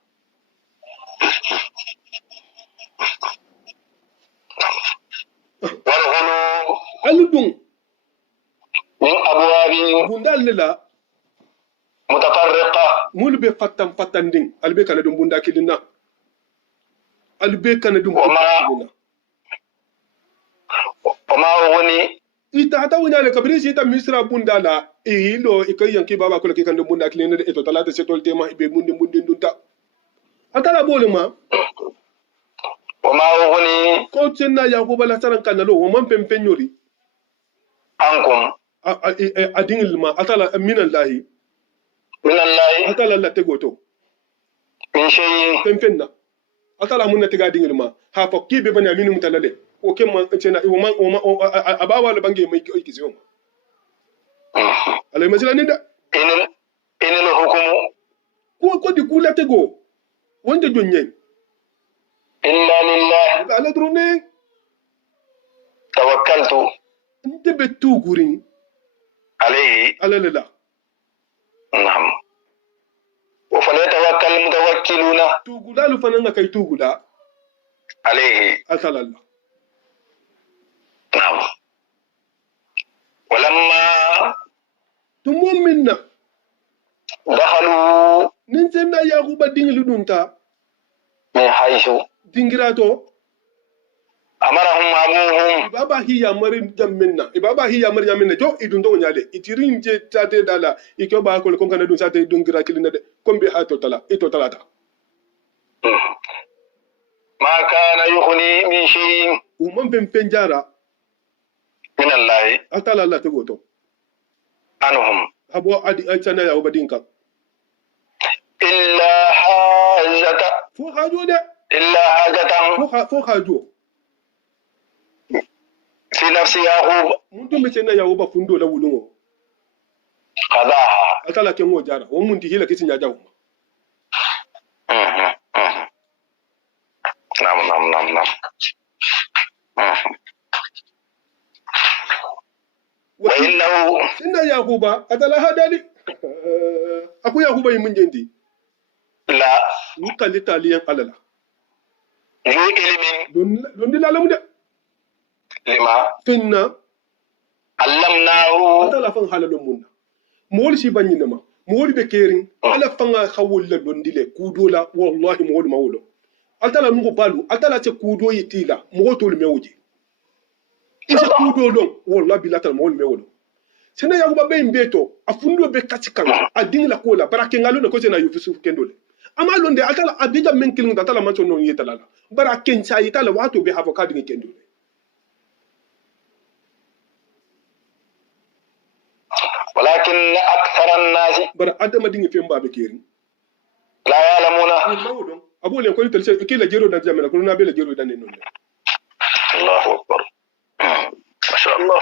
والغلو aludun من أبواب bunda lela متفرقة mulbe fatan din albe kana dum bunda kilinna albe kana dum وما أغني ita hata wunya le kabri sita misra bunda la ilo ikay yanki baba ko ke kan dum bunda kilinna eto talata setol tema ibe mundi dunta atala boluma وما أغني ko tsenna yakuba la saran kanalo wo man pempenyori عنكم adingil ma atala minallahi من الله atala la tegoto من شيء pempenna atala munna tega dingil ma ha fo kibe bani aminu mutalale o kemma tsena o abawa la bange mai kisiyo alay masila ninda إن الحكم ko di kula tego wonde jonye إلا لله ala drone توكلت nde be tugurin عليه ala la نعم وفليتوكل المتوكلون tugulalu fananga kay tugula عليه atala la نعم ولما tumum minna دخلوا nin senna yakuba dingil dunta من حيث dingirato أمرهم أبوهم ibaba hiya mari jamminna ibaba hiya mari jamminna jo idun do nyale itirin je tate dala iko ba ko kon kana dun sate dun gira kilina de kombe ha to tala ito talata ما كان يغني من شيء umman penjara من الله atala la to goto عنهم habo adi achana ya obadinka إلا حاجة fo hajo de إلا حاجة fo hajo في نفس يعقوب mun dum senna ya oba fundo la wulungo قضاها atala ke ngo jara wo mun di hila kitin ya jawo نعم وإنه yakuba atala hadali aku yakuba yi mun jendi la ni kalli taliyan alala yu ilimin don dilalamu de lima tunna allamnahu atala fan halalon munna mol si banyina ma mol be kerin ala fanga khawulla don dile kudola wallahi mol mawlo atala nugo balu atala te kudo yitila mo to le mewje isa kudo don wallahi bilatal mol mewlo sena yakuba be mbeto afundo be katikang adingla kola barake ngalo ne ko sena yusuf kendole ama londe atala abija men kilin atala manso non yetala bara kencha yitala wato be avocat ngi kendole walakin akthara an-nas bara adama dingi femba be kerin la ya'lamuna mawdo abole ko tel kila jero da jamena ko na be la jero da non Allahu akbar masha Allah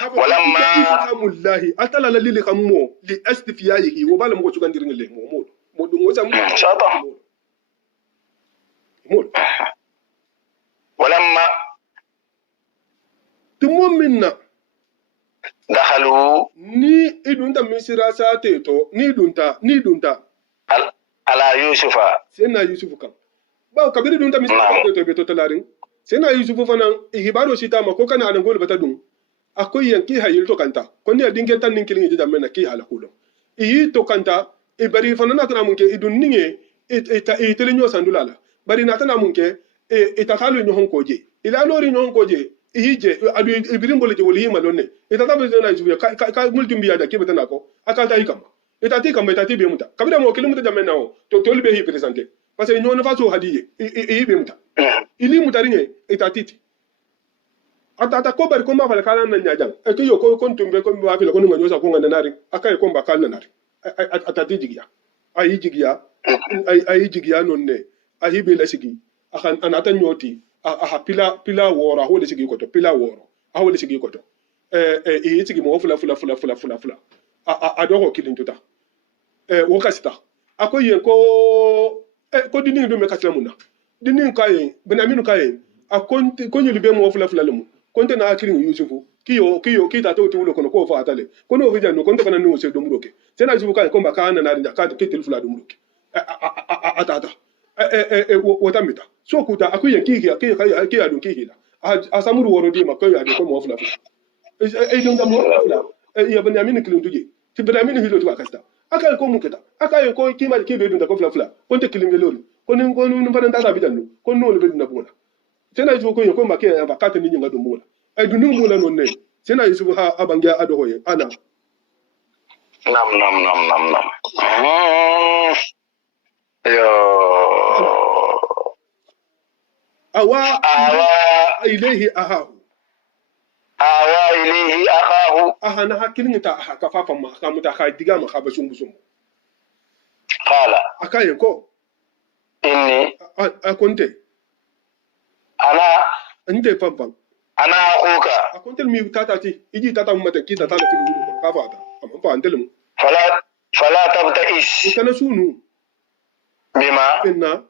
ولما wallahi atala lalili kammo li astifiyaihi wo bala mo cugandir ngele mo dum wo sam shata ولما tumo minna dakhalu ni idunta misira sate to ni dunta ala yusufa sena yusufu kam ba kabiri dunta misira sate to be to talarin sena yusufu fana ihibaro sitama ko kana adan gol batadum akoy yan ki hayil to kanta konni adinge tan nin kilin jida mena ki hala kulo yi to kanta e bari fana na tana munke idun ninge e tele nyo sandulala bari na tana munke e ta kalu nyo honkoje ila lori nyo honkoje je adu ibirin bole je woli malonne e ta tabe na juya ka multimbi ya da ke betana ko akata yikamba e ta ti kamba e ta ti be muta kabida mo kilin muta jamena o to libe hi presenter parce que nyo na faso hadiye e be muta ili mutaringe e ta titi ata ko bari ko ma fala kala nan nyajang e ke yo ko kon tumbe ko ma fila ko ngo nyosa ko ngana nari akai ko mba kala nari ata digiya ayi jigiya non ne ayi be la sigi akan anata nyoti aha pila woro ho le sigi ko to pila woro aho le sigi ko to e sigi mo fula a do kilin tuta wo kasita akoy yen ko dini do me kasla munna dini kai benaminu kai akonti ko nyuli be mo fula lemu konte na akirin yusufu ki ta to tulo kono ko fa atale kono vija no konte kana no se do muroke tena yusufu kan ko mbaka na na ka ke tilfula do muroke atata wotamita so kuta akuye ki adun ki hila asamuru woro di makoy ade ko mo fula dum da mo fula ya benyamin kilin tuje ti benyamin hilo to akasta aka ko muketa aka ko ki ma ki be dum da ko fula konte kilin gelori kono fana ndata bidanno kono le be dum na bula tena yusufu ko yoko make ya bakata ni nyanga do mula ay du ningu mula non ne tena yusufu ha abangia ado hoye ana nam yo awa ilayhi ahahu ahana hakilin ta aha kafafa ma ka muta ka diga ma ka basum qala akaye ko inni akonte ana ande pampam ana akuka akonte mi tatati iji tata mu mata ki tata da fili ko ka fata amma fa andelum fala tabtais kana sunu bima inna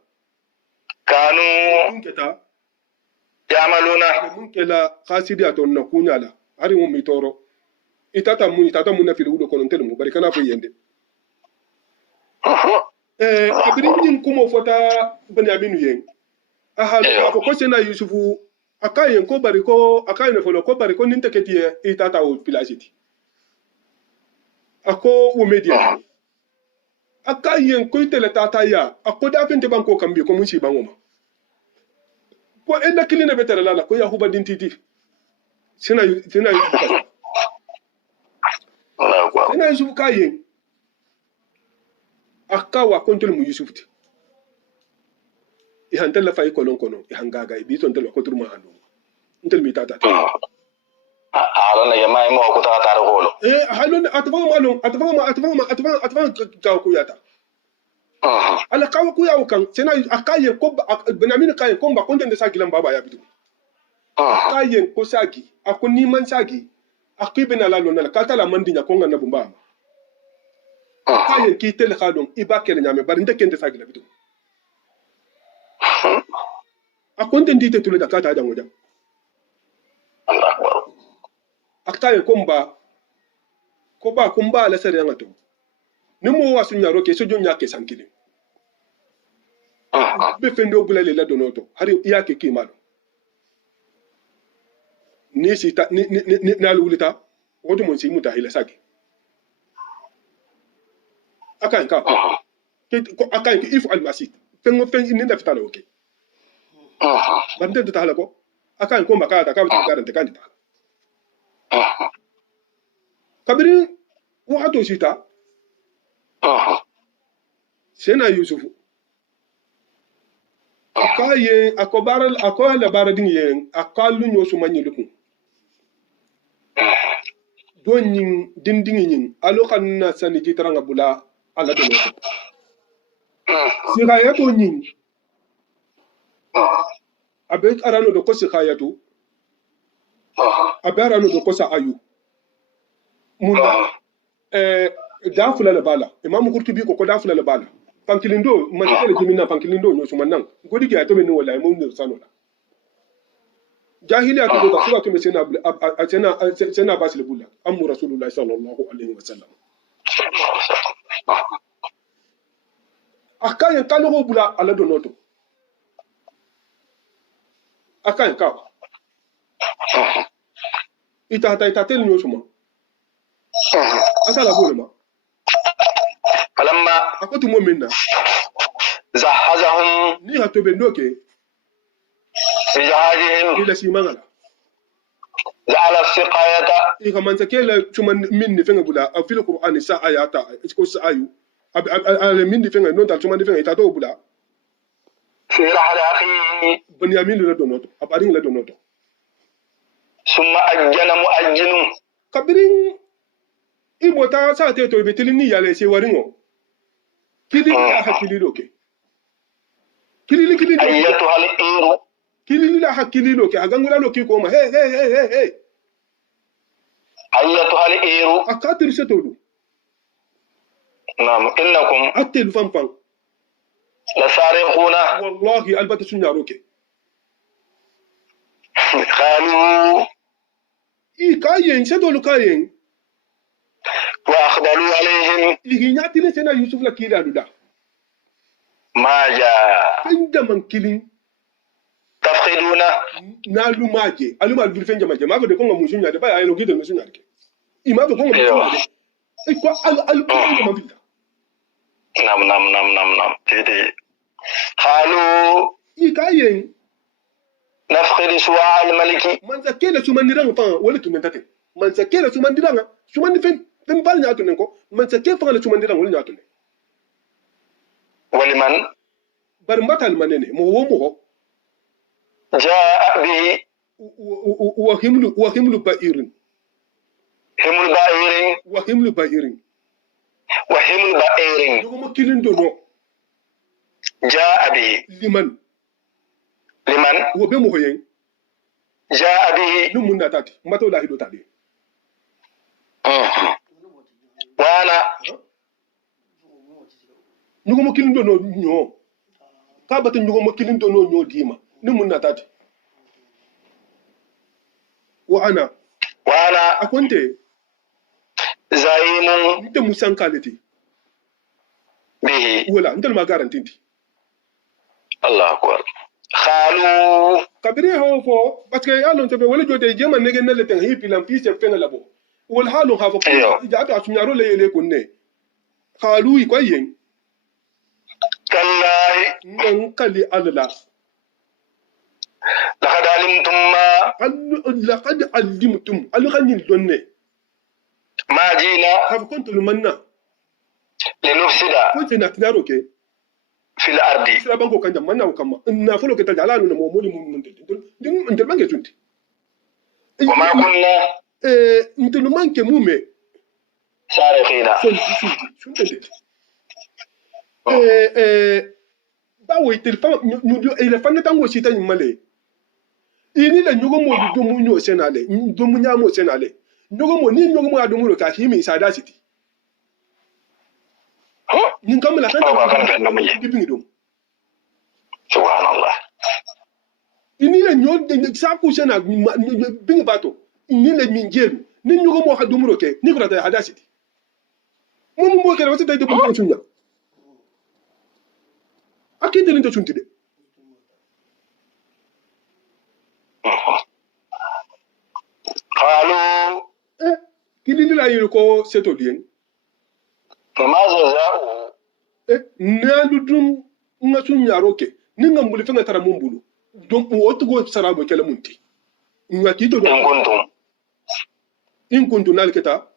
kanu kunketa yamaluna mun kela khasidi aton na kunyala ari mu mitoro itata mu na fili ko non telum bari kana fo yende abirin kumo fota benyamin yen aha ko sena yusufu akayen ko bari ko akayen folo ko bari ko ninte ketie itata o pilajiti ako wo media akayen ko itele tata ya akoda fente banko kambi ko mushi bangoma ko enda kiline betere lala ko yahuba dintiti sena yusufu sena yusufu kayen akawa kontul mu yusufu ti ihantel la fay kolon kono ihangaga bi ton tel ko turma ando ntel mi tata alona yama mo ko tata tar golo halon atfa ka ko yata ala ka ko yawo kan sena akaye ko benamine kaye ko ba konten de sagilan baba ya bidu akaye ko sagi akoni man sagi akibe na la lona ka tala mandinya ko ngana bumba akaye ki tel khadon ibakele nyame bar ndekende sagila bidu akonte ndite tule da kata da ngoja Allah akbar akaye komba ko ba kumba la sare ngato ni mo wasu nyaro ke so jonya ke sankili be fendo bulale la donoto hari yake kimalo ni sita ni na lulita wodo mon si muta hila saki akan ka ko akan if al masit fengo fen ni na fitalo okay bande to tala ko akan ko makata ka ta garante kan ta kabiri wato sita sena yusufu akaye akola baradin yen akalu nyosu manyiluku don yin dindin yin alokan na sani jitaranga bula ala do noto sikayato yin abe arano do ko sikayato abe arano do ko sa ayu munda dafula la bala imam kurtubi ko dafula la bala pankilindo mantikele jimina pankilindo nyosu manan godi ke ato meni wallahi mo ndir sanola jahiliya to da suba to sena basil bulla amu rasulullahi sallallahu alaihi wasallam akaye kalogo bula ala do noto akaye ka ita tel nyosu ma asala bolema falamma akotu mo minna zahazahum ni hato be ndoke bijahadihim ila simangala ja'ala siqayata ika man sakela tuma minni fenga bula afil qur'an sa ayata ko sa ayu ala minni fenga non tal tuma ni fenga ita do bula fi rahli akhi bunyamin la donoto abari la donoto summa ajjana muajjinun kabirin ibota sa te to betili ni yale se waringo kili la hakili loke kili ayyatuha al-iru kili la hakili loke agangula loke ko ma hey ayyatuha al-iru akatir se todo nam innakum atel fanfan la sariquna wallahi albata sunya roke qalu kayen se do kayen wa akhbaru alayhim iginyati ne sena yusuf la kila duda ma ja inda man kilin tafkhiduna na lumaje aluma dul fenja maje ma de ko ngam musunya de ba ay no gidan musunya de ima be ko ngam musunya de ko al ma billa nam tidi qalu kayen nafkhid suwa al-maliki man zakela sumandiran fa wala tumentate man zakela sumandiran sumandi fen bal nyaatu nen ko man sakke fa la sumandiran wala nyaatu ne waliman bar matal manene mo jaa bihi wa himlu ba'irin yugo mo kilin do no jaa bihi liman wo be mo hoyen jaa bihi num munna tati mato la hido tadi wana yugo mo kilin do no nyo ka bata yugo mo kilin do no nyo dima num munna tati wana akonte zaimun nte musan kaleti bihi wala nte ma garantinti Allah akbar khalu kabiri ho fo parce que alon te be wala jode jema nege nele ten hipi lam fi se fenga labo wal halu ha fo ja ta sunyaro le yele kunne khalu ko yen kallahi nan kali alla laqad alimtum alghani donne ma jina ha kuntu lumanna linufsida ko tena tinaro ke fil ardi sira banko kanja manna ko kama na folo ke tajala no mo modi mun ndel bange tunti wa ma kunna ndel manke mume sariqina sunti bawo telefon ñu ile fan tango sita ñu male ini la ñugo mo du mu ñoo senale do mu ñamo senale ñugo mo ni ñugo mo adu mu ka himi sada city ni kam la tan di bingi do subhanallah ini la ñoo de sa ku sena bingi bato ini la min jeelu ni ñugo mo adu mu ke ni ko ta hada city mum mo kala wata dai de bun sunya akide linta sunti de قالوا kilindi la yiri ko seto dien فما جزاؤه nalu dum nga sunya roke ninga mbuli fenga tara mum bulu donc o to go sarabo kala munti ngati to إن كنتم in kuntu nalketa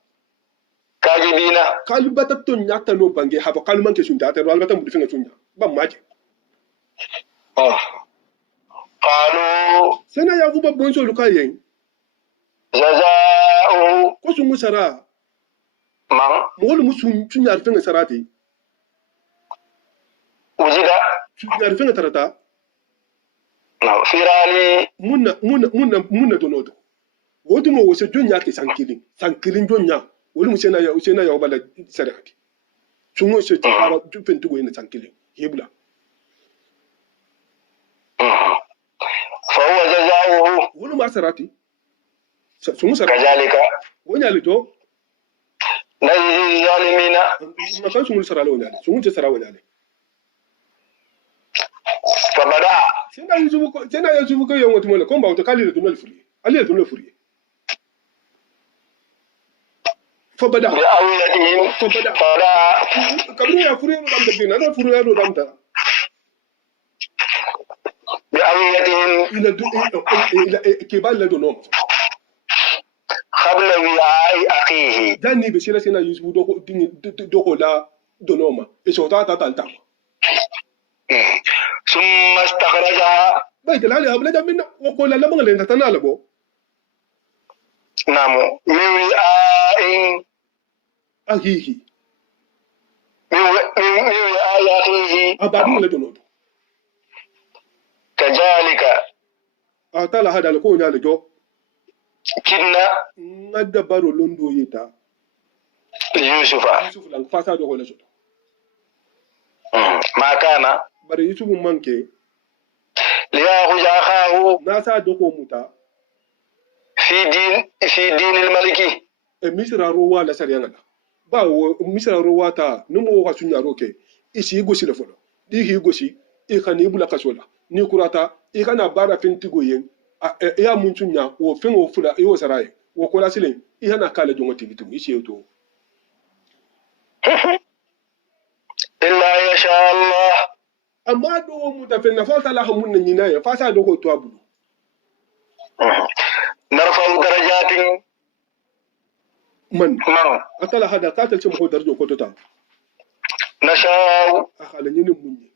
كاذبين kalu bata to nyata no bange haba kalu manke sunta ta wal bata mbuli fenga sunya ba maje قالوا sena ya kuba bonso lukayen جزاؤه ko sungu sara من mol musun sunya fenga sarati وجد sunya fenga tarata في رالي munna donodo wodu mo wose jonya ke sankilin jonya wolu musena ya bala sarati sungu se tara du pentu go ina sankilin hebla فهو جزاؤه wolu ma sarati sungu sarati كذلك wonya lito نجزي الظالمين makan sungu sarale wonya le sungu te sara wonya le فبدأ sena yusufu ko yongo timole ko mbawto kali le dunal furi ali le dunal furi fabada بأويتهم فبدأ kabru ya furi no dam de na furi ya do dam ta بأويتهم ila kebal le do no قبل وعاء أخيه danni be sena yusufu doko la donoma e so ta ثم استخرجها bai talali habla da minna wa ko la lamanga le ta nalabo نعم من وعاء ahihi من وعاء أخيه abadu le dono كذلك atala hada le ko nya le jo كدنا ngadda baro londo yita ليوسف yusuf lan fasa do ko le so ما كان bare yusuf manke ليأخذ أخاه nasa do ko muta في دين الملك e misra rowa la sariya ngala ba wo misra rowa ta numo wa sunya roke isi gosi le folo di hi gosi e kan ibula kasola ni kurata e kana bara fentigo yen ya mun sunya wo fen wo fula e wo saraye wo kola silen e hana kala jongo tigitum isi to إلا يشاء الله amma do muta fen na falta la hamun ni na ya fasa do ko to abulu نرفع درجات man من atala hada katal ce mo darjo ko tota نشاء akala nyini munni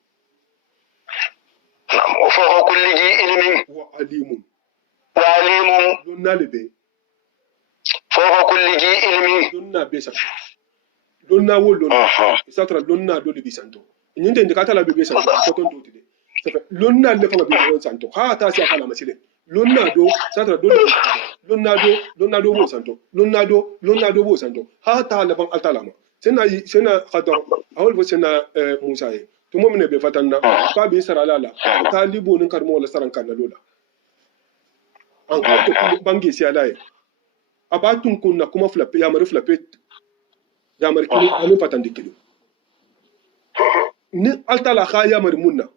وفوق كل ذي علم wa alimun وعليم don nalibe فوق كل ذي علم don na be sa don na wo don isatra don na do libi santo nyinde ndika tala be santo ko ton do tide safa lon na le fama be won santo ha ta si akala masile lon na do satra do lon na do bo santo lon na do bo santo ha ta la ban altalama sena khadar awol fo sena musa ye to mo mine be fatanna ka be sarala la ta libo nin karmo wala saran kan lola an ka to bangi si alaye abatun kunna kuma flape ya mari flape ya mari kilo anu fatandi kilo ni altala kha ya mari munna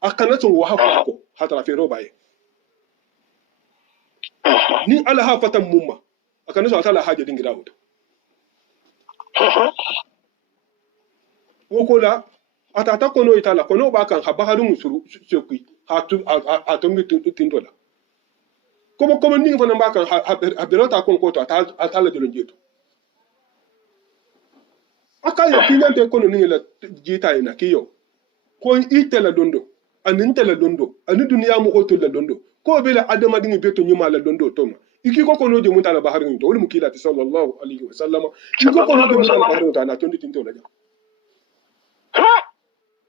akana to wa hako hatara fe robaye ni ala ha fatan mumma akana so atala haje dingira wuta wokola atata kono itala kono ba kan haba halu musuru sekui hatu mi tindola komo ni fana ba kan habirota kon ko to atala de lonjeto aka ya pinante kono ni la jita ina kiyo ko itela dondo anin tela dondo ani duniya mo ko to la dondo ko bela adama dingi beto nyuma la dondo toma iki ko kono je mutala bahar ngi to wol mukila sallallahu alaihi wasallam iki ko kono je mutala bahar ngi to na tondi tinto la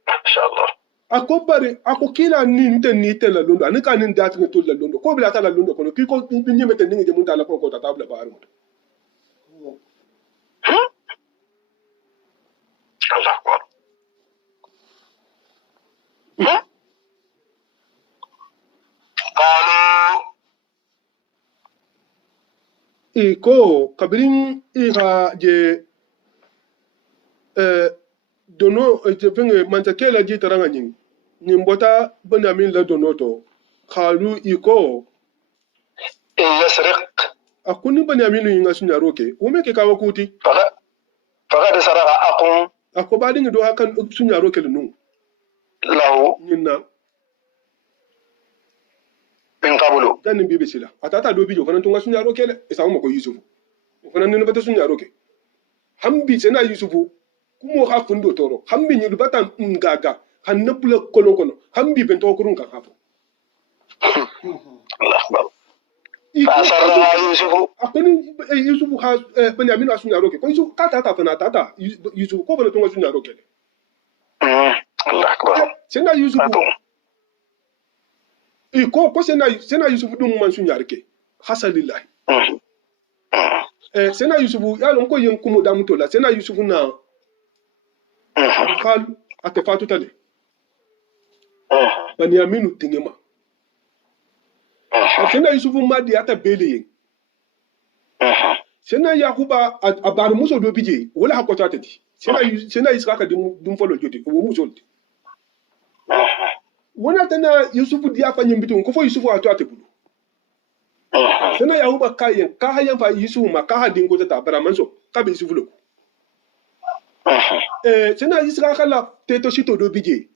إن شاء الله ako bari ako kila ni nte ni tela londo ani ka ni dati ngi to la londo ko bela tala londo kono ki ko binye mete ningi je mutala ko ta tabla bahar ngi الله أكبر قالوا iko kabirin iha je dono fenge mantakela ji taranga nyin bota Benyamin la dono to khalu iko يسرق akuni Benyamin yinga sunya roke umeke kawo kuti فقد سرق أخ akobadi ngi do hakan sunya roke nu له nyinna من قبل dan bibe sila atata do bijo kana tunga sunya roke le isa mo ko yusufu kana nene bata sunya roke hambi sena yusufu kumo ha fundo toro hambi nyi bata ngaga hanabula kono kono hambi bento kurun kan hafo الله أكبر فأسرها يوسف akoni yusufu ha Benyamin asunya roke ko yusufu kata fana tata yusufu ko fana tunga sunya roke le الله أكبر sena yusufu ko sena yusufu dum man sunya rike hasalillahi sena yusufu ya lon ko yen kumo damuto la sena yusufu na khal atefatu tale Benyaminu tingema sena yusufu madi ata bele yen sena yakuba abar muso do bije wala hakota tati sena isaka dum folo joti wo muso wona tana yusufu dia fa nyimbitu ko fo yusufu ato atebulu sena yakuba kayen ka hayan fa yusufu ma ka hadin ko tata bara manso ka be yusufu lo sena isaka la teto shito do bije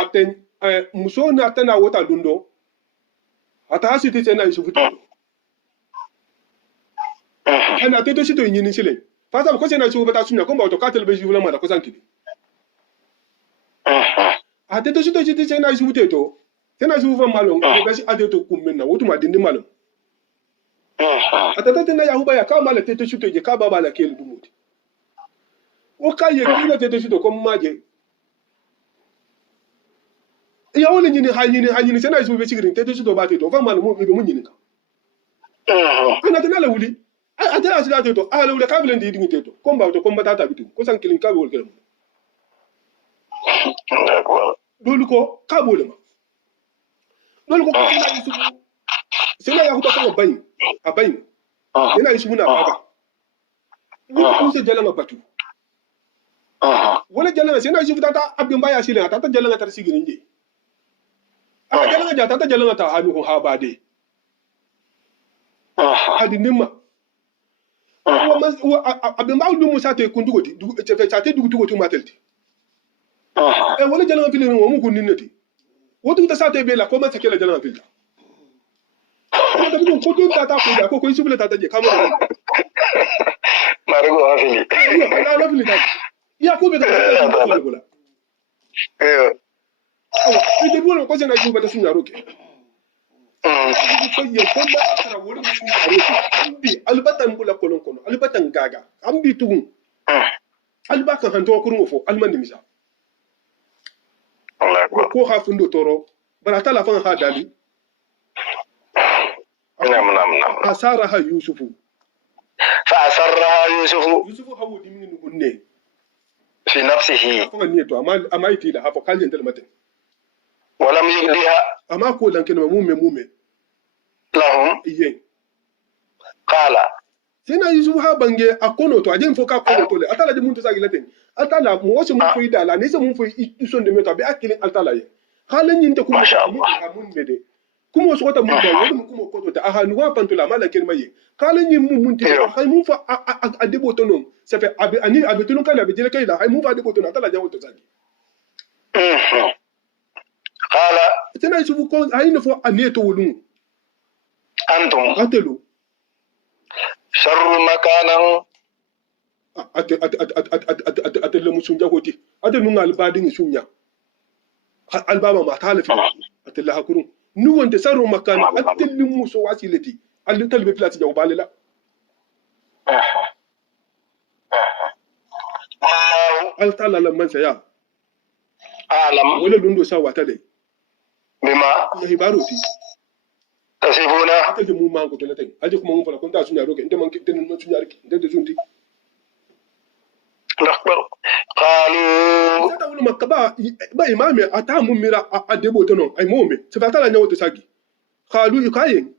aten muso na tana wota dundo ata asiti sena yusufu to ana teto shito nyini sile fasa ko sena yusufu bata sunya ko ba to ka telebe yusufu la mara ko sankili ateto shito shito sena yusufu teto sena yusufu fa malo ko basi ateto kummenna wotuma dindi malo atata tena yahuba ya ka mala teto shito je ka baba la kele dumuti o ka ye kila teto shito ko maje ya wole nyini hanyini sena yusufu be sigirin teto shito ba teto fa malo mo be mun nyini ka ana tena la wuli atela sila teto ala wuli ka bilen di dingi teto komba to komba tata bitu ko sankilin ka be wol kelem dolu ko ka bole ma dolu ko sena yusufu sena yahuba fa bayin abayin sena yusufu na baba ko se jalanga batu wala jalanga sena yusufu tata abin baya sile tata jalanga tar sigirin je aka jalanga ja tata jalanga ta hanu ko habade adi nimma abin ba lu musa te kundugoti te dugutugoti matelti wala jalanga filin wo mu kunninnati wotu ta sate bela ko ma sakela jalanga filta ko da bidon ko don tata ko ja ko yusufu la tata je kamo marigo afili yo ala la filita ya ko be da ko bola ite bolo ko sena yusufu bata sunya roke ko ye ko ba tara wala sunya roke ambi albatan bula kolon kono albatan gaga ambi tugun albaka hanto kurun fo almandi misa ko ha fundo toro bara tala fan ha dali nam asaraha yusufu فأسرها يوسف yusufu hawo dimini nugunne في نفسه fa ni to ama itila ha fa kaljen del matin ولم يبدها ama ko lanken mume لهم iye قال sena yusufu ha bange akono to ajen fo ka kono to le atala de muntu sagi laten atala mo wose mun fo idala ne se mun fo ison de meto be akilin altala ye halan yin te kuma mun mede kuma so wata mun ba wani kuma ko to aha nuwa pantula mala ken maye halan yin mun te hay mun fa adebo to non ça fait abi tulun kala be jele kayla hay mun fa adebo to non atala jawo to sagi قال sena yusufu ko hay no fo aneto wolun أنتم atelo شر مكانا atelle musunja hoti ate nunga albadin sunya albaba ma talafi atelle hakurun nu wonte saro makana atelle muso wasilati alli talbe plati jaw balela al tala lamman saya أعلم wala lundo sa wata dai بما ya hibaroti تصفون atelle mu man ko tele aje kuma mun fala kon ta sunya roke inde man kitten man sunya riki inde sunti أكبر قالوا sata wala makaba ba imame ata mun mira adebo to non ay mome se fatala nyawo to sagi khalu ikayen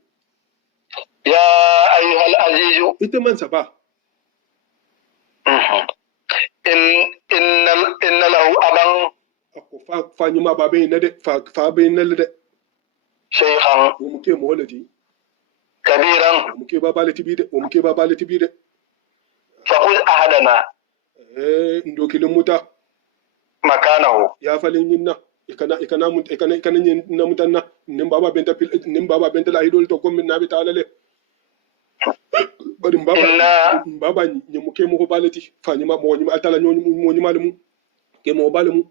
يا أيها العزيز ite man saba inna lahu aban ako fa nyuma ba be na de fa be na de shaykhan wo muke mo holati kabiran wo muke ba balati bi de wo muke ba balati bi de faqul ahadana ndokilin muta makanahu ya falin yinna ikana yin na mutanna nin baba benta la hidol to kommin nabi talale bari baba ni muke mo balati fa nyuma mo nyuma atala mo nyuma mu ke mo balmu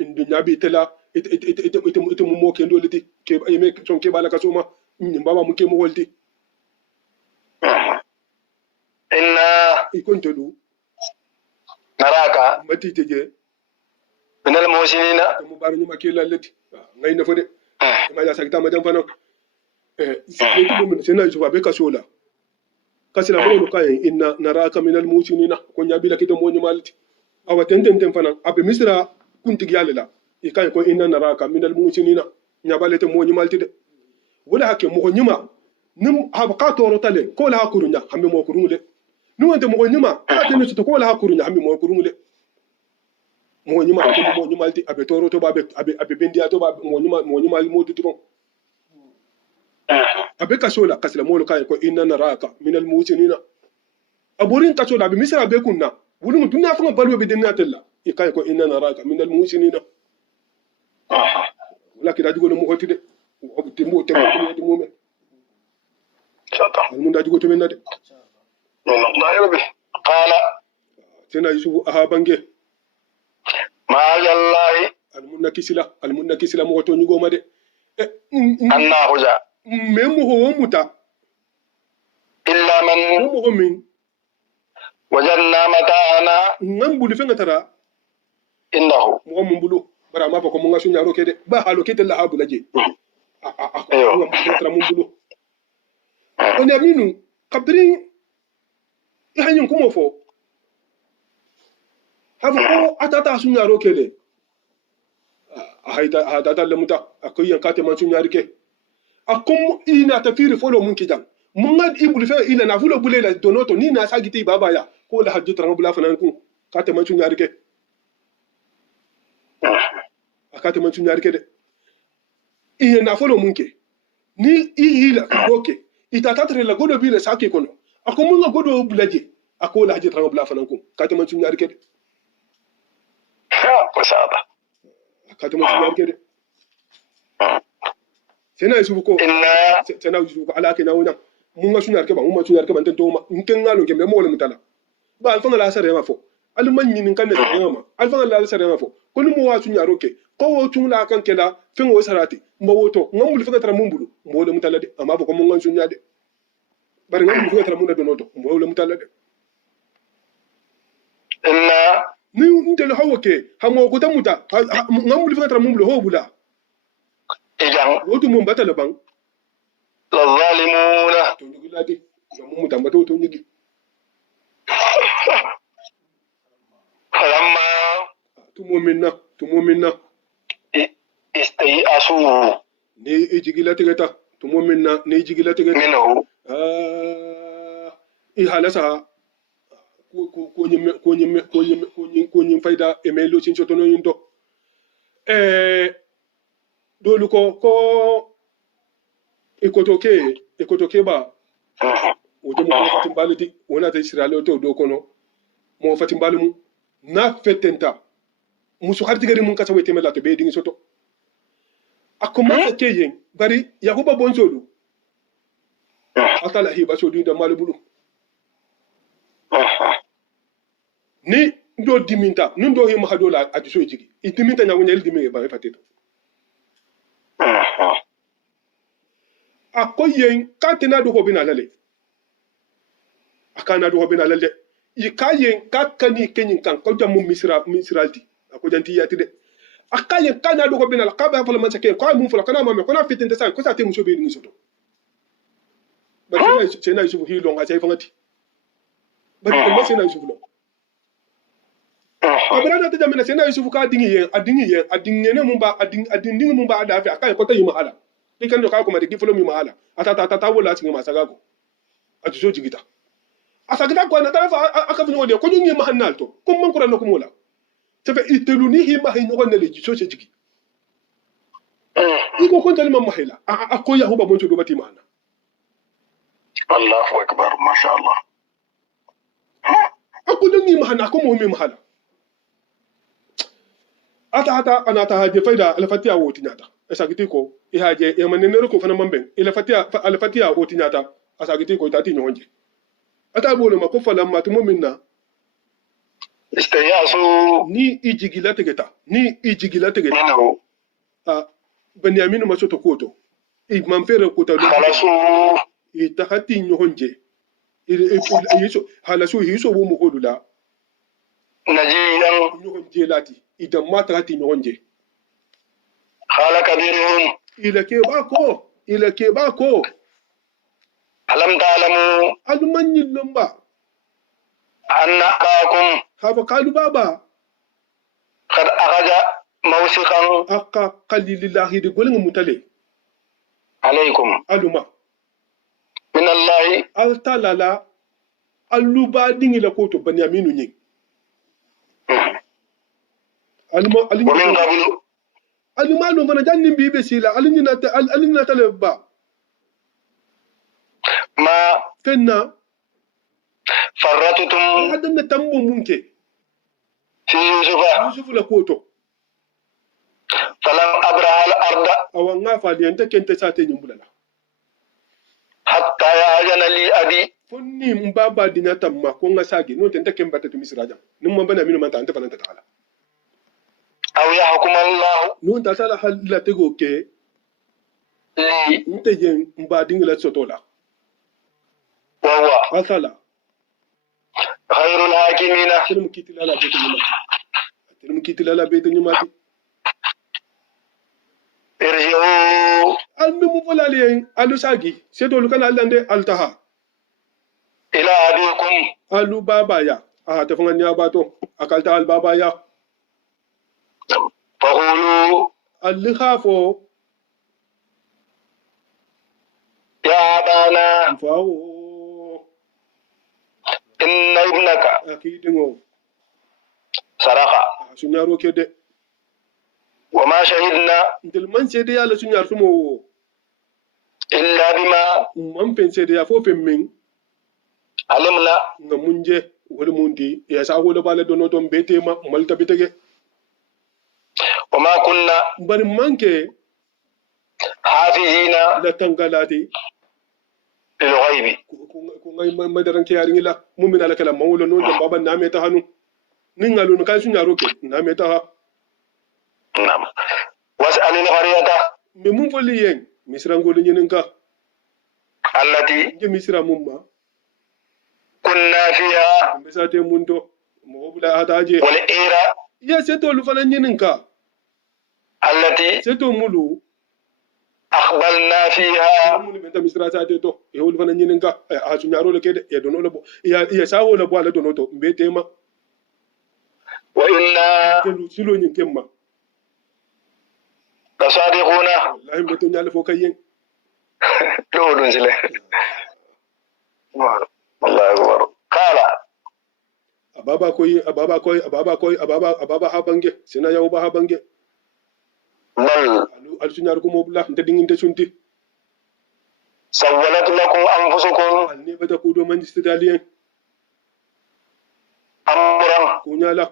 ndunya bi tela ite mo ke ndoliti ke ayme son ke bala kasuma ni baba muke mo holti inna ikontolu naraka mati teje minal musinina mo bar nyuma ke lalati ngay na fode ma ya sakta ma jam fana siketi mo min sena yusufa be kasola kasila mo no kay inna naraka minal musinina ko nyabi la kito mo nyumalti awa tenten fana abe misra kuntigi yalela ikay ko inna naraka minal musinina nyabalete mo nyumalti de wala hakke mo nyuma nim habqa toro tale ko la hakurunya hambe mo kurungule nuwante mo nyuma atene to ko la hakurunya hambe mo kurungule mo nyuma ko mo nyumalti abe toro to babe abe bendia to babe mo nyuma mo dutron abe kasola kasila mo kay ko inna naraka minal musinina aborin kasola abe misra be kunna wulum dunna fa balwo be dinna tella ikay ko inna naraka minal musinina wala kida jugo mo hotide temo me shata mun da jugo to men nade non da yobe qala tena yusufu aha bange ma yallahi al munna kisila mo to nyugo ma de anna huja memo ho muta illa man mo min wajanna mata'ana ngam bulu fenga tara innahu mo mun bulu bara ma fa ko mo ngasu nyaro kede ba halo kete la habu laje ayo tara mun bulu on aminu kabrin ihanyun kumo fo hafu ko atata sun yaro kede haita hadata lamuta akoy yankate man sun yari ke akum ina tafiri folo mun kijan mun ga ibul fe ina na fulo bulela donoto ni na sagiti baba ya ko la hajju tara bula fanan ku kate man sun yari ke akate man sun yari ke de ina na folo mun ke ni ihila doke ita tatre la godo bi le sake kono akum mun ga godo bulaje akola hajju tara bula fanan ku kate man sun yari ke de ha wasaba kate man sun yari ke de sena yusufu ko sena yusufu ko ala ke na wona mun ga sunyar ke ba mun ma sunyar ke ban tan to ma nken ngalo ke mo wala mutala ba alfa la sare ma fo alman yin kan ne sare ma alfa la sare ma fo ko mo wa sunyar ke ko wo tun la kan ke la fin wo sarati mo woto ngam bul fi tara mun bulu mo wala mutala de amma ba ko mun ga sunya de bari ngam bul fi tara mun da noto mo wala mutala de inna ni ntel hawo ke hamo ko tamuta ngam bul fi tara mun bulu ho bula ijan wotu mun batala ban la zalimuna to nyigi lati ngam mun tambato to nyigi falamma tumo minna istayasu ne ijigila tigata tumo minna ne ijigila tigata minhu i halasa ko nyim fayda e melo cin sotono yindo dolu ko ikotoke ba woto mo fatim balati wona ta israel to do kono mo fatim balmu na fetenta musu har tigari mun kasa wete mela to be dingi soto akoma sa keyen bari yakuba bonzolu atala hiba so dinda malubulu ni ndo diminta ndo hima hadola adiso jigi itiminta nyawo nyel diminge ba fatito akoyen katina do hobina lale akana do hobina lale ikayen kakani kenyin kan ko jamu misralti ako janti yati de akayen kana do hobina la kaba fa man sake ko mun fula kana mame ko na fitin ta sai ko sa te muso be ni soto ba sena yusufu hilo nga sai fangati ba ko sena yusufu lo abrada ta jamina sena yusufu ka adingi ne mun ba adingi mun ba adafi akayen ko ta yi mahala ikan do ka ko ma de gifolo mi mahala atata wala singi masaga ko atiso jigita asagita ko na tarafa akafu ngode ko nyingi mahannal to ko man kuran ko mola tafa itelunihi mahin ko ne leji so jigi iko ko talima mahila ko yahuba bonto do bati mana Allahu akbar masha Allah ako nyingi mahanna ko mo mi mahala ata anata haje faida alfatiya woti nyata asagiti ko ihaje e manene ko fana mamben alfatiya woti nyata asagiti ko tati nyonje ata bolo ma ko fala ma tumo minna istayasu ni ijigila tegeta minhu Benyamin masoto koto man fere kota khalasu tahati nyonje yiso halasu hiso bo mo kodula najiyan nyonje lati idan ma tahati nyonje khala kabirhum ila ke ba ko alam ta'lamu almanyi lomba anna abakum hafa kalu baba qad akhadha mawsiqan akka qalilillahi de golnga mutale alaykum aluma min Allah altalala aluba dingila koto Benyaminu nyi aluma wa min qablu aluma no fana janni bibe sila alinina taleba ma fenna farratutum hadanna tambo munke fi yusufa yusufu la koto falam abraha al arda awanga fali enta kente sate nyumbulala hatta ya'jana li abi fonni mbaba dinya tamma ko nga sagi no tenta kembata to misraja num bana minu manta anta fananta taala aw yahkum Allah no ta sala halila tego ke li nte jen mba dingila sotola wa huwa asala khairul hakimina tinum kitilala beto nyumati irji'u almi mu folali alu sagi seto lu kana allande altaha ila abikum alu baba ya ta fangan ya bato akalta al baba ya faqulu alli khafo ya abana fawo inna ibnaka akidingo saraqa sunyaro kede wa ma shahidna ntel man sede yalla sunyar sumo illa bima man pen sede ya fo femmin alimna nga munje wala mundi ya sa wala bala dono don betema malta bitege wa ma kunna bari manke hafizina la tangalati lil ghaibi ko ngay madaran ke yari la mumin ala kala mawlo no jam baba na meta hanu ningalu no kay sunyaro ke na meta ha nam was'al al qaryata me mun foli yen misra ngol nyenen ka allati je misra mumma kunna fiha mesate munto mo bula hataje wal ira ya seto lu fana nyenen ka allati seto mulu akhbalna fiha mun benta misra sate to e wol fana nyenen ka a sunyaro le kede e dono le bo ya sawo le bo ala dono to mbetema wa inna telu silo nyin kemma lasadiquna wallahi mbeto nyale fo kayen do dun sile wallahi akbar qala ababa habange sina yaw ba habange bal al sunyar ko mobla nte dinginte sunti sawwalat lakum anfusukum al ne bata ko do man istidaliyen amran kunyala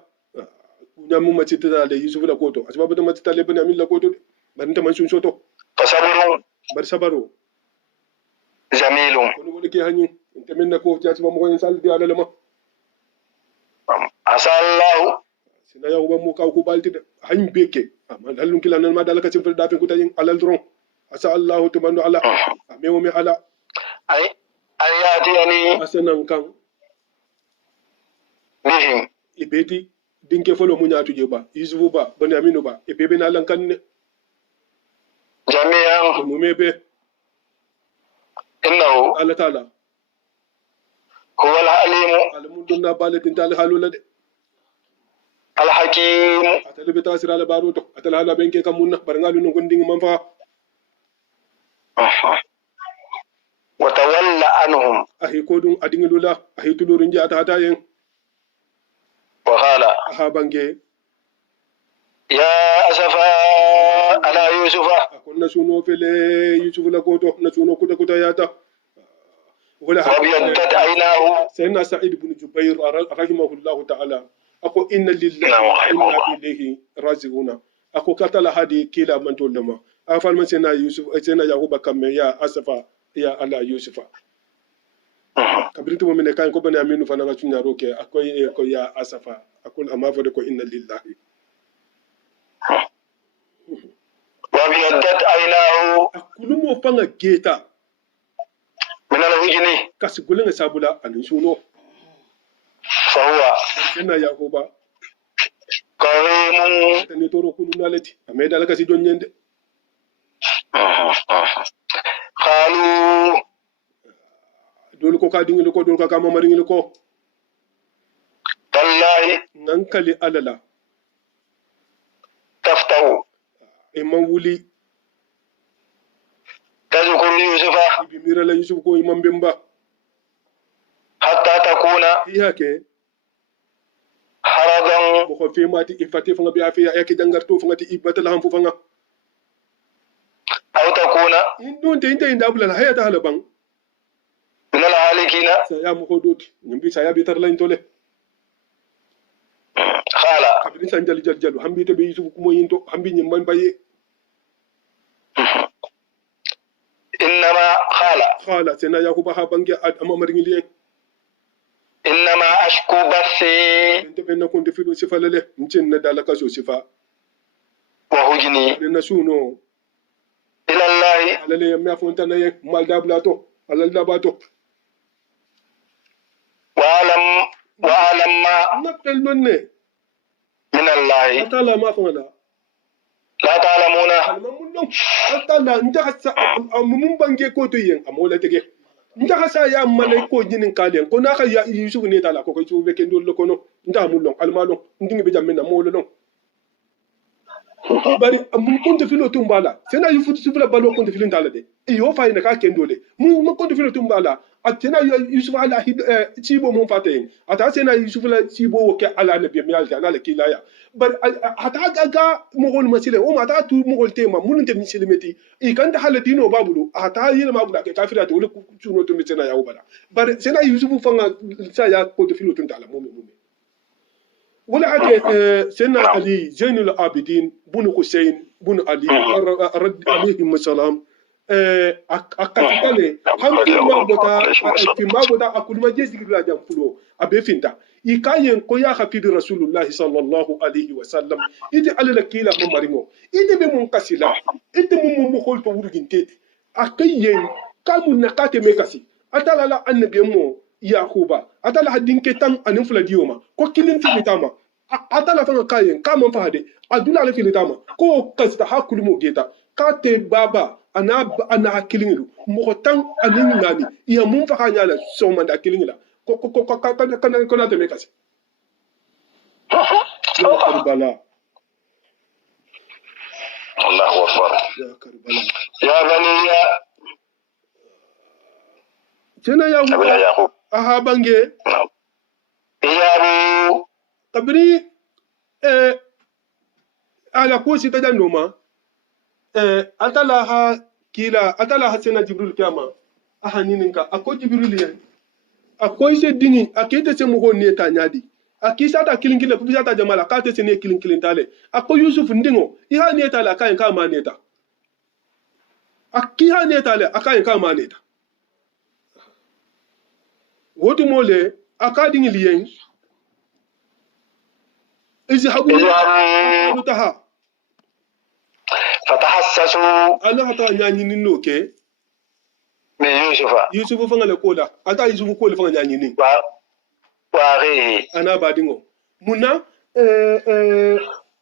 kunyamu matita da yusuf la koto asbaba da matita le bani amin la koto ban ta man sun soto fasabrun bar sabaro jamilun ko wala ke hanyi inte minna ko jati ba mo ko sal di ala lama asallahu sina yaw ba mo kaw ko balti de hanyi beke amma dalun kila nan ma dalaka sin da fe ko tayin alal dron asa allah tubandu ala amewo me ala ay ayati yani asanan kan bihim ibeti dinke folo mu nyaatu je ba yusufu ba bani aminu ba e bebe na lan kan ne jami'an ko mu mebe innahu Allah taala huwa al-alimu alamun dunna balatin tal halula de al-hakim atale be tasira la baruto atale hala benke kam munna bar ngalu no gondingi man fa وتولى عنهم أهي كودون أدين لولا أهي تلورين جاء تهتاين وقال أهابانجي يا أسفا على يوسف أكون نسونو في يوسف لكوتو نسونو كتا كتا ياتا وابيضت عيناه سيدنا سعيد بن جبير رحمه الله تعالى أكو إن لله نعم، رحمه وإنا الله. إليه راجعون أكو كتل هذه كلا من تولما أفعل من سيدنا يوسف سيدنا يعقوب كم يا أسفا يا على يوسف kabiritu mo mine kan ko bani aminu fana nga tunya roke akoy ko ya asafa akul ama fode ko inna lillahi وابيضت عيناه akulu mo fanga geta من الهجن kasi gulenga sabula anin suno فهو sena yakuba قويم tani toro kulu naleti ameda la kasi jonyende قالوا dolu ko ka dingil ko dolu ka kama maringil ko تالله ngankali alala تفتح e man wuli تذكر يوسف ibi mira la yusuf ko imam bemba حتى تكون iya ke حرضا mo ko fe mati ifati fanga bi afiya yake dangarto fanga ti ibata la hanfu fanga أو تكون indon te inte inda abula la hayata halaban من الهالكين saya mo hodoti nyimbi saya bitar la intole قال kabini san jali jali jalu hambi te be yusuf ko mo yinto hambi nyimman baye إنما قال khala sena yakuba ha bangi ama maringil yen إنما أشكو بثي inte be na konde filo sifa lele ncin na dala kaso sifa وهجني na suno إلى الله alale yamma fonta na yen mal dablato alal dabato وأعلم ما na pelnon ne من الله atala ma fanga لا تعلمون almamun non atala ndaka sa mun bange ko to yen amola tege ndaka sa ya malay ko jinin kalen ko naka ya yusuf ne tala ko ko to be ken dol ko no nda mulon almalon ndingi be jamme na molo non bari mun konto filo tumbala sena yufu sufula balo konto filin tala de e yo fa ina ka ken dole mun konto filo tumbala atena yusuf ala cibo mun fatayin ata sena yusuf la cibo wo ke ala nabi mi alta ala kilaya bar ata ga mogol masile o mata tu mogol tema mun te misilimeti e kan da haladino babulu ata yele mabula ke kafira to wala kuno to mitena ya ubala bar sena yusuf fanga sa ya konto filo tumbala mum ولا حكي سيدنا علي زين العابدين بن حسين بن علي رد عليهم السلام akatitale hamki mabota fi mabota akulma jesi la jam fulo abe finta ikayen ko ya hafidu rasulullah sallallahu alaihi wasallam ite alala kila mo maringo ite be mun kasila ite mun mo holto wurginteti akayen kamun nakate mekasi atala la annabi mo yakuba atala hadinke tan anin fula dioma ko kilin filitama atala fanga kayen kama fahade adula la filitama ko kasta hakulu mo geta kate baba ana hakiliŋolu mogo tan aniŋ naani iya mun fa ka ɲa la sɔgɔmanda kiliŋ la kana tɛmɛ kasi ya karibala الله أكبر ya karibala يا بني tena ya أبي wuta يعقوب aha bange إجابوا kabiri ala ko sita jan noma atala ha sena jibril kama aha nininka ako jibril yen ako ise dingi akete se mogo ne ta nyadi akisa ta kilinkile kubisa ta jamala kate se ne kilinkilin tale ako yusuf ndingo iha ne tale akayin kama ne ta akiha ne tale akayin kama ne ta wotu mole akadingi liyen izhabu اذهبوا taha فتحسسوا Allah ta nyanyi ninno ke من يوسف yusufu fanga le kola ata yusufu ko le fanga nyanyi nin وأخيه ana badingo muna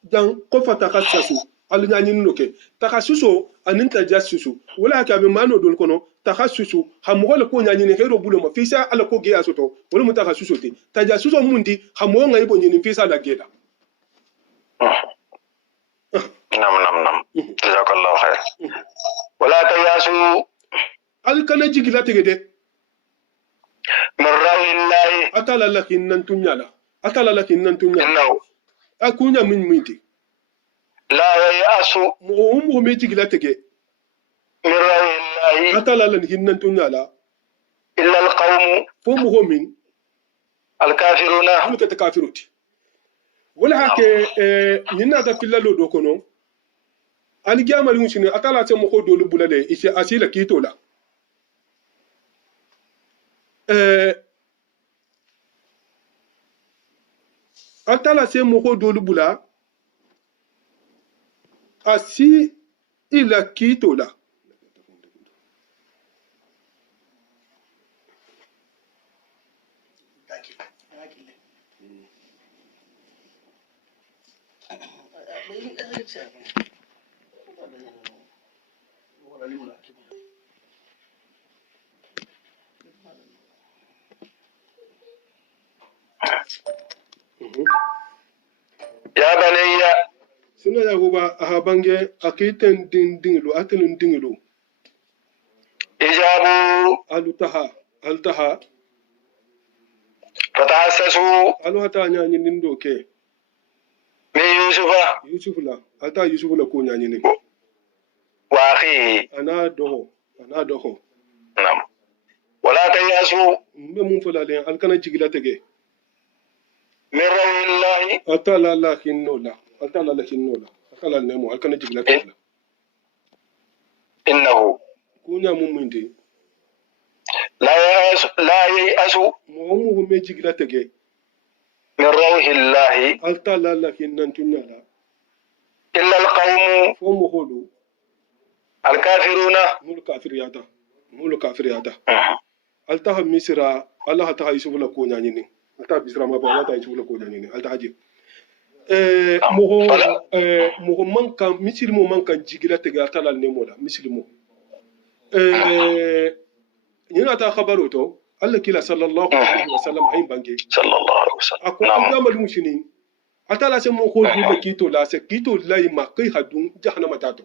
dan ko fatakassasu al nyanyi ninno ke takassuso anin tajassusu wala ka be mano dol kono takassusu hamugo le ko nyanyi ne hero bulo ma fisa ala ko ge asoto wala mu takassuso te tajassuso mundi hamugo ngai bo nyini fisa la gela نعم جزاك الله خير ولا تياسوا alkana jigila tegede من روح الله atala lakin nan tunyala atala lakin nan tunyala إنه akunya min minti لا ييأس mo me jigila tege من روح الله atala lakin nan tunyala إلا القوم fo mo min الكافرون alka ta kafiruti wala hake nina ta fillalo do kono ali gamari mushine atala se mo ko dolu bulale isi asila kitola atala se mo ko dolu bula asi ila kitola يا بني sina yahuba ahabange akiten dingilu atelun dingilu إجابوا altaha فتحسسوا alu hata nyanyi nindo ke من يوسف alta yusuf la ko nyanyi ni وأخيه ana doho نعم ولا تيأسوا mbe mun fola le alkana jigila tege من روح الله atala nemo alkana jigila tege إنه kunya mun mindi لا ييأس mo me jigila tege من روح الله altala lakin nan tunyala إلا القوم fo mo holu الكافرون mulu kafiriyata altaha misira allah ta yusuf la ko nyanyi ni alta bisra ma ba ta yusuf la ko nyanyi ni alta haji mogo manka misiri mo manka jigila tege atala nemo la misiri mo ñina ta khabaro to allah kila sallallahu alaihi wasallam ay bange صلى الله عليه وسلم ako amal musini atala se mo ko dum kito la se kito lay ma kay hadun jahannama tato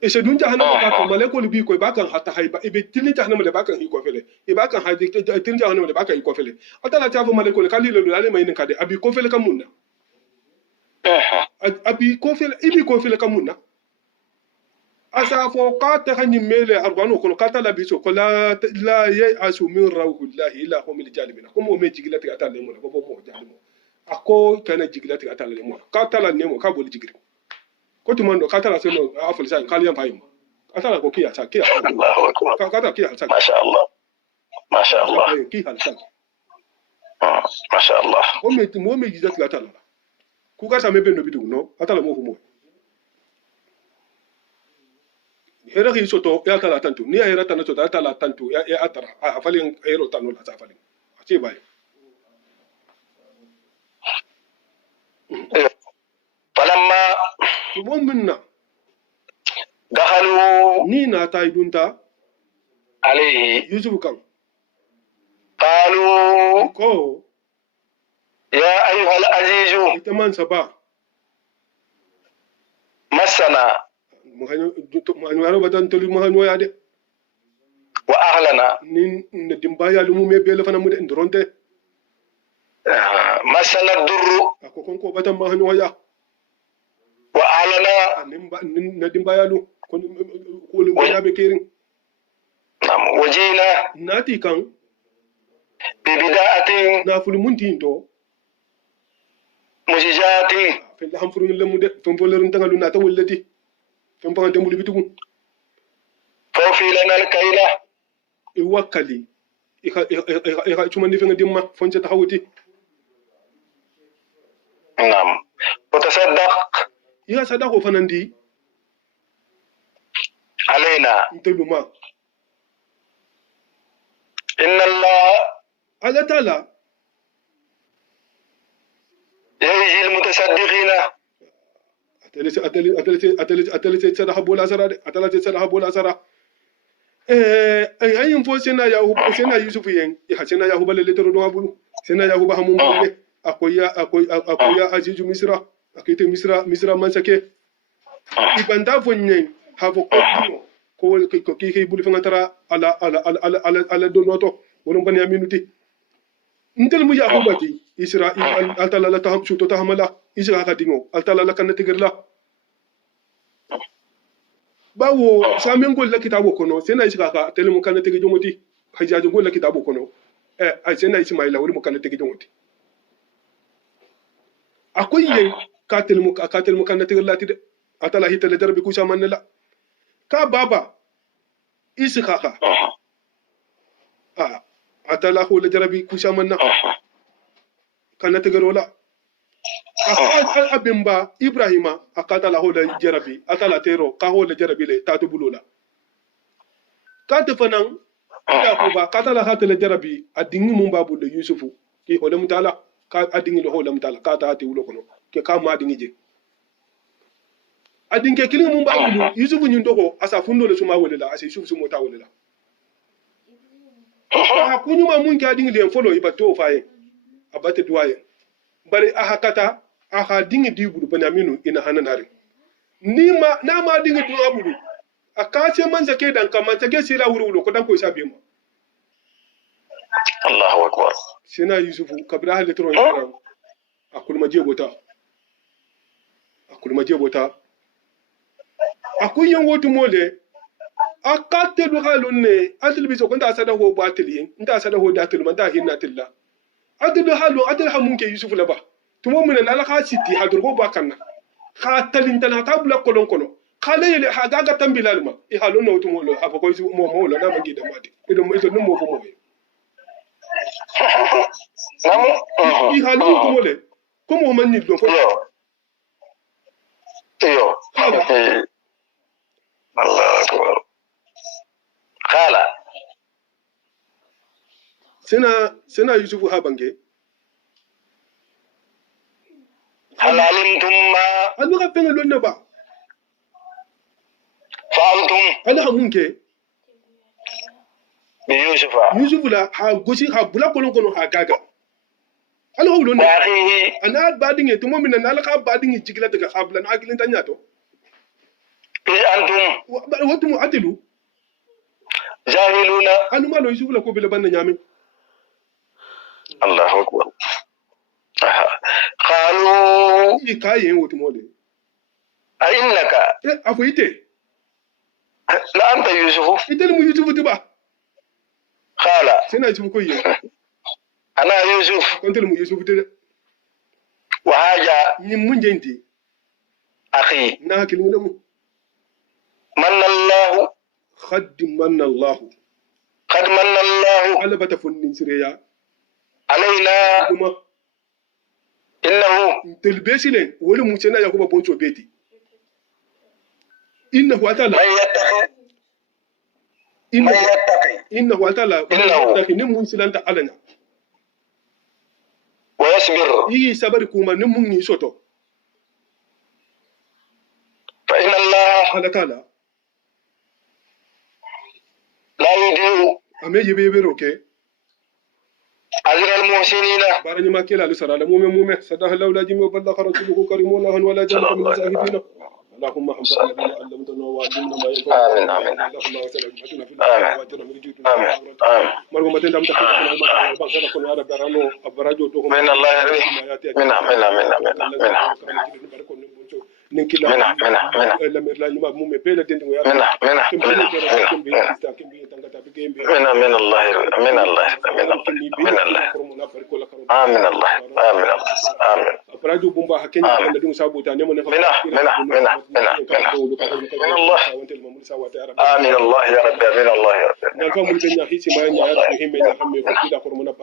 e se dun jahannama tato maleko bi ko ba kan hatta hayba e be tilni jahannama le ba kan hi ko fele e ba kan haji tilni jahannama le ba kan hi ko fele atala ta fo maleko le kalilo le ale mayni kade abi ko fele kamunna abi ko fele ibi ko fele kamunna asa fo qata hani mele arbanu ko qata la biso ko la yasu min rawhillahi illa hum al jalibina ko mo me jigilati ata le mo ko mo jalimo ako kana jigilati ata le mo qata la nemo ka boli jigiri ko to mando qata la seno afol sa kaliyan fayim qata la ko kiya sa kiya الله أكبر qata kiya sa ما شاء الله ما شاء الله kiya sa ما شاء الله mo me jigilati ata la ku ka sa me bendo bidu no ata la mo ko mo hera hi soto ya tala tantu ni hera tana soto ya tala tantu ya atara a falin hero tanu la safalin a ce bai فلما tubon minna دخلوا ni na ta idunta عليه yusuf kan قالوا ko يا أيها العزيز ita man saba مسنا mu hanyo batan tolu mu hanyo ya de وأهلنا ni na dimbaya lumu me bele fana mu de ndronte مسنا الضر ako kon ko batan ma hanyo ya وأهلنا na dimbaya lu ko lu ya be kirin نعم وجينا nati kan ببداءة na fulmunti to مزجات fel ham furu lemu de fon bolerin tangalu na ta wallati fon pa de mbulu bitugu فوفي لنا الكيلة e wakali e ka chuma ni fenga dimma fon ta hawti نعم وتصدق ya sadako fanandi علينا nteluma إن الله ala tala يجزي المتصدقين atele sada bola sara de atele sada bola sara ayin fo sena yusuf yen ha sena yahuba le letoro do habulu sena yahuba hamun bole akoya azizu misra akite misra mansake ibanda fo nyen ha fo ko ko ki buli fanga tara ala do noto wala ban yaminuti intel mu yaqubati israil altala la tahab shuto tahamala isra ka dingo altala la kan tigirla bawo samen gol la kitabo kono sena isra ka tele mu kan tigi jongoti hajajo gol la kitabo kono ay sena ismaila wala mu kan tigi jongoti akoy ye katel mu kan tigirla ti de atala hitale darbi ku samanela ka baba isra atala ho le jarabi ku samanna kana tegerola abimba ibrahima akata la ho le jarabi atala tero ka ho le jarabi le tatu bulula ka te fanan ida ko ba kata la hatale jarabi adingi mum babu de yusufu ki ho le mutala ka adingi le ho le mutala ka ta ati wulo kono ke ka ma adingi je adinge kilin mum babu yusufu nyin dogo asa fundo le suma wole la asa yusufu sumo ta wole la kunyuma mun ka dingi le follow ibato faye abate duwaye bari ahakata aha dingi digulu banaminu ina hananare nima na ma dingi duwabudu akace man zake dan kaman zake sila wuri ko dan ko isa bima Allahu akbar sina yusufu kabra hal tro yara akulma jebota akun yan wotu mole akate du halun ne adil biso kun da sada ho batili nda sada ho datil man da hinna tilla adil halu adil hamun ke yusufu laba tumo mun na la ka siti hadur go bakanna ka talin tan ta bula kolon kono kale yele ha gaga tambilal ma I halun no tumo lo afa ko mo lo na mangi da mati ido no mo mo namu I halun tumo le ko mo man ni do ko yo Allah akbar khala sena yusufu habange halalin tumma anu ka penga lonna ba fa'altum ana hamunke bi yusufa la ha gosi ha bula kolon kono ha gaga ala hawlo ne akhihi ana badinge to momin na ala ka badinge jigila daga hablan akilin tanyato antum wato mu adilu jahiluna anu ma lo yusufu la ko bele banna nyame Allahu akbar qalu kayen wato mole a innaka afu ite la anta yusufu itel mu yusufu tiba qala sena yusufu ko yi ana yusuf kontel mu yusufu tede wa haja ni mun jenti akhi na hakilin mu manna Allah khad manna Allah qad manna Allah ala bata funnin sireya alaina kuma innahu telbesile wala mu cena yakuba boncho beti innahu atala man yattaqi innahu atala ni mun silanta alanya wa yasbir yi sabari kuma ni mun ni soto fa inna Allah ala tala la yudiu ame yebe roke ajra al muhsinina barani ma kila lusara la mume sadaha laula jimi balla kharatuhu karimuna wala jannatu min zahidina اللهم احفظ الذين علمتنا وعلمنا ما ينفعنا آمين اللهم اغفر لنا في الدنيا واتنا من جود مرغم تندم تكون بانك يا رب رانو ابراجو تو من الله ابراجو بومبا حكينا عند دون سابوتا نمو من الله آمين الله يا رب آمين الله يا رب نالفا من بين حيسي ما ينيا رب هم بين هم كده فرمنا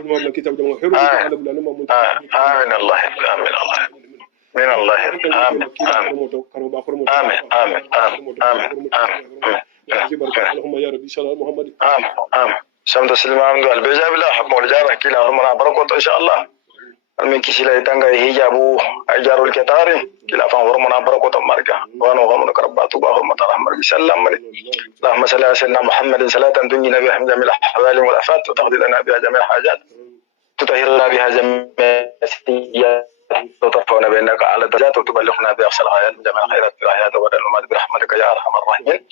من الكتاب ده محرم على بلا نما آمين الله آمين الله من الله آمين اللهم يا رب صل على محمد آمين سمت سلمان قال بجاب الله حب ولجارة كلا ورمنا بركوت إن شاء الله المنكش لا يتنقى هجابو أجار الكتاري كلا فان ورمنا بركوت مركا وانا وغمنا كرباتو باهم مطرح بسلام اللهم صل على سيدنا محمد صلاة تنجينا بها من جميع الأحوال والآفات وتقضي لنا بها جميع الحاجات تطهرنا بها جميع السيئات وترفعنا بأنك على درجات وتبلغنا بأقصى الغايات من جميع الخيرات في الحياة والممات برحمتك يا أرحم الراحمين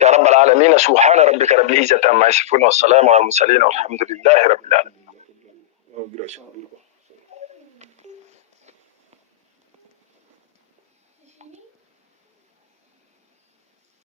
يا رب العالمين. سبحان ربك رب العزة عما يصفون والسلام على المرسلين والحمد لله رب العالمين.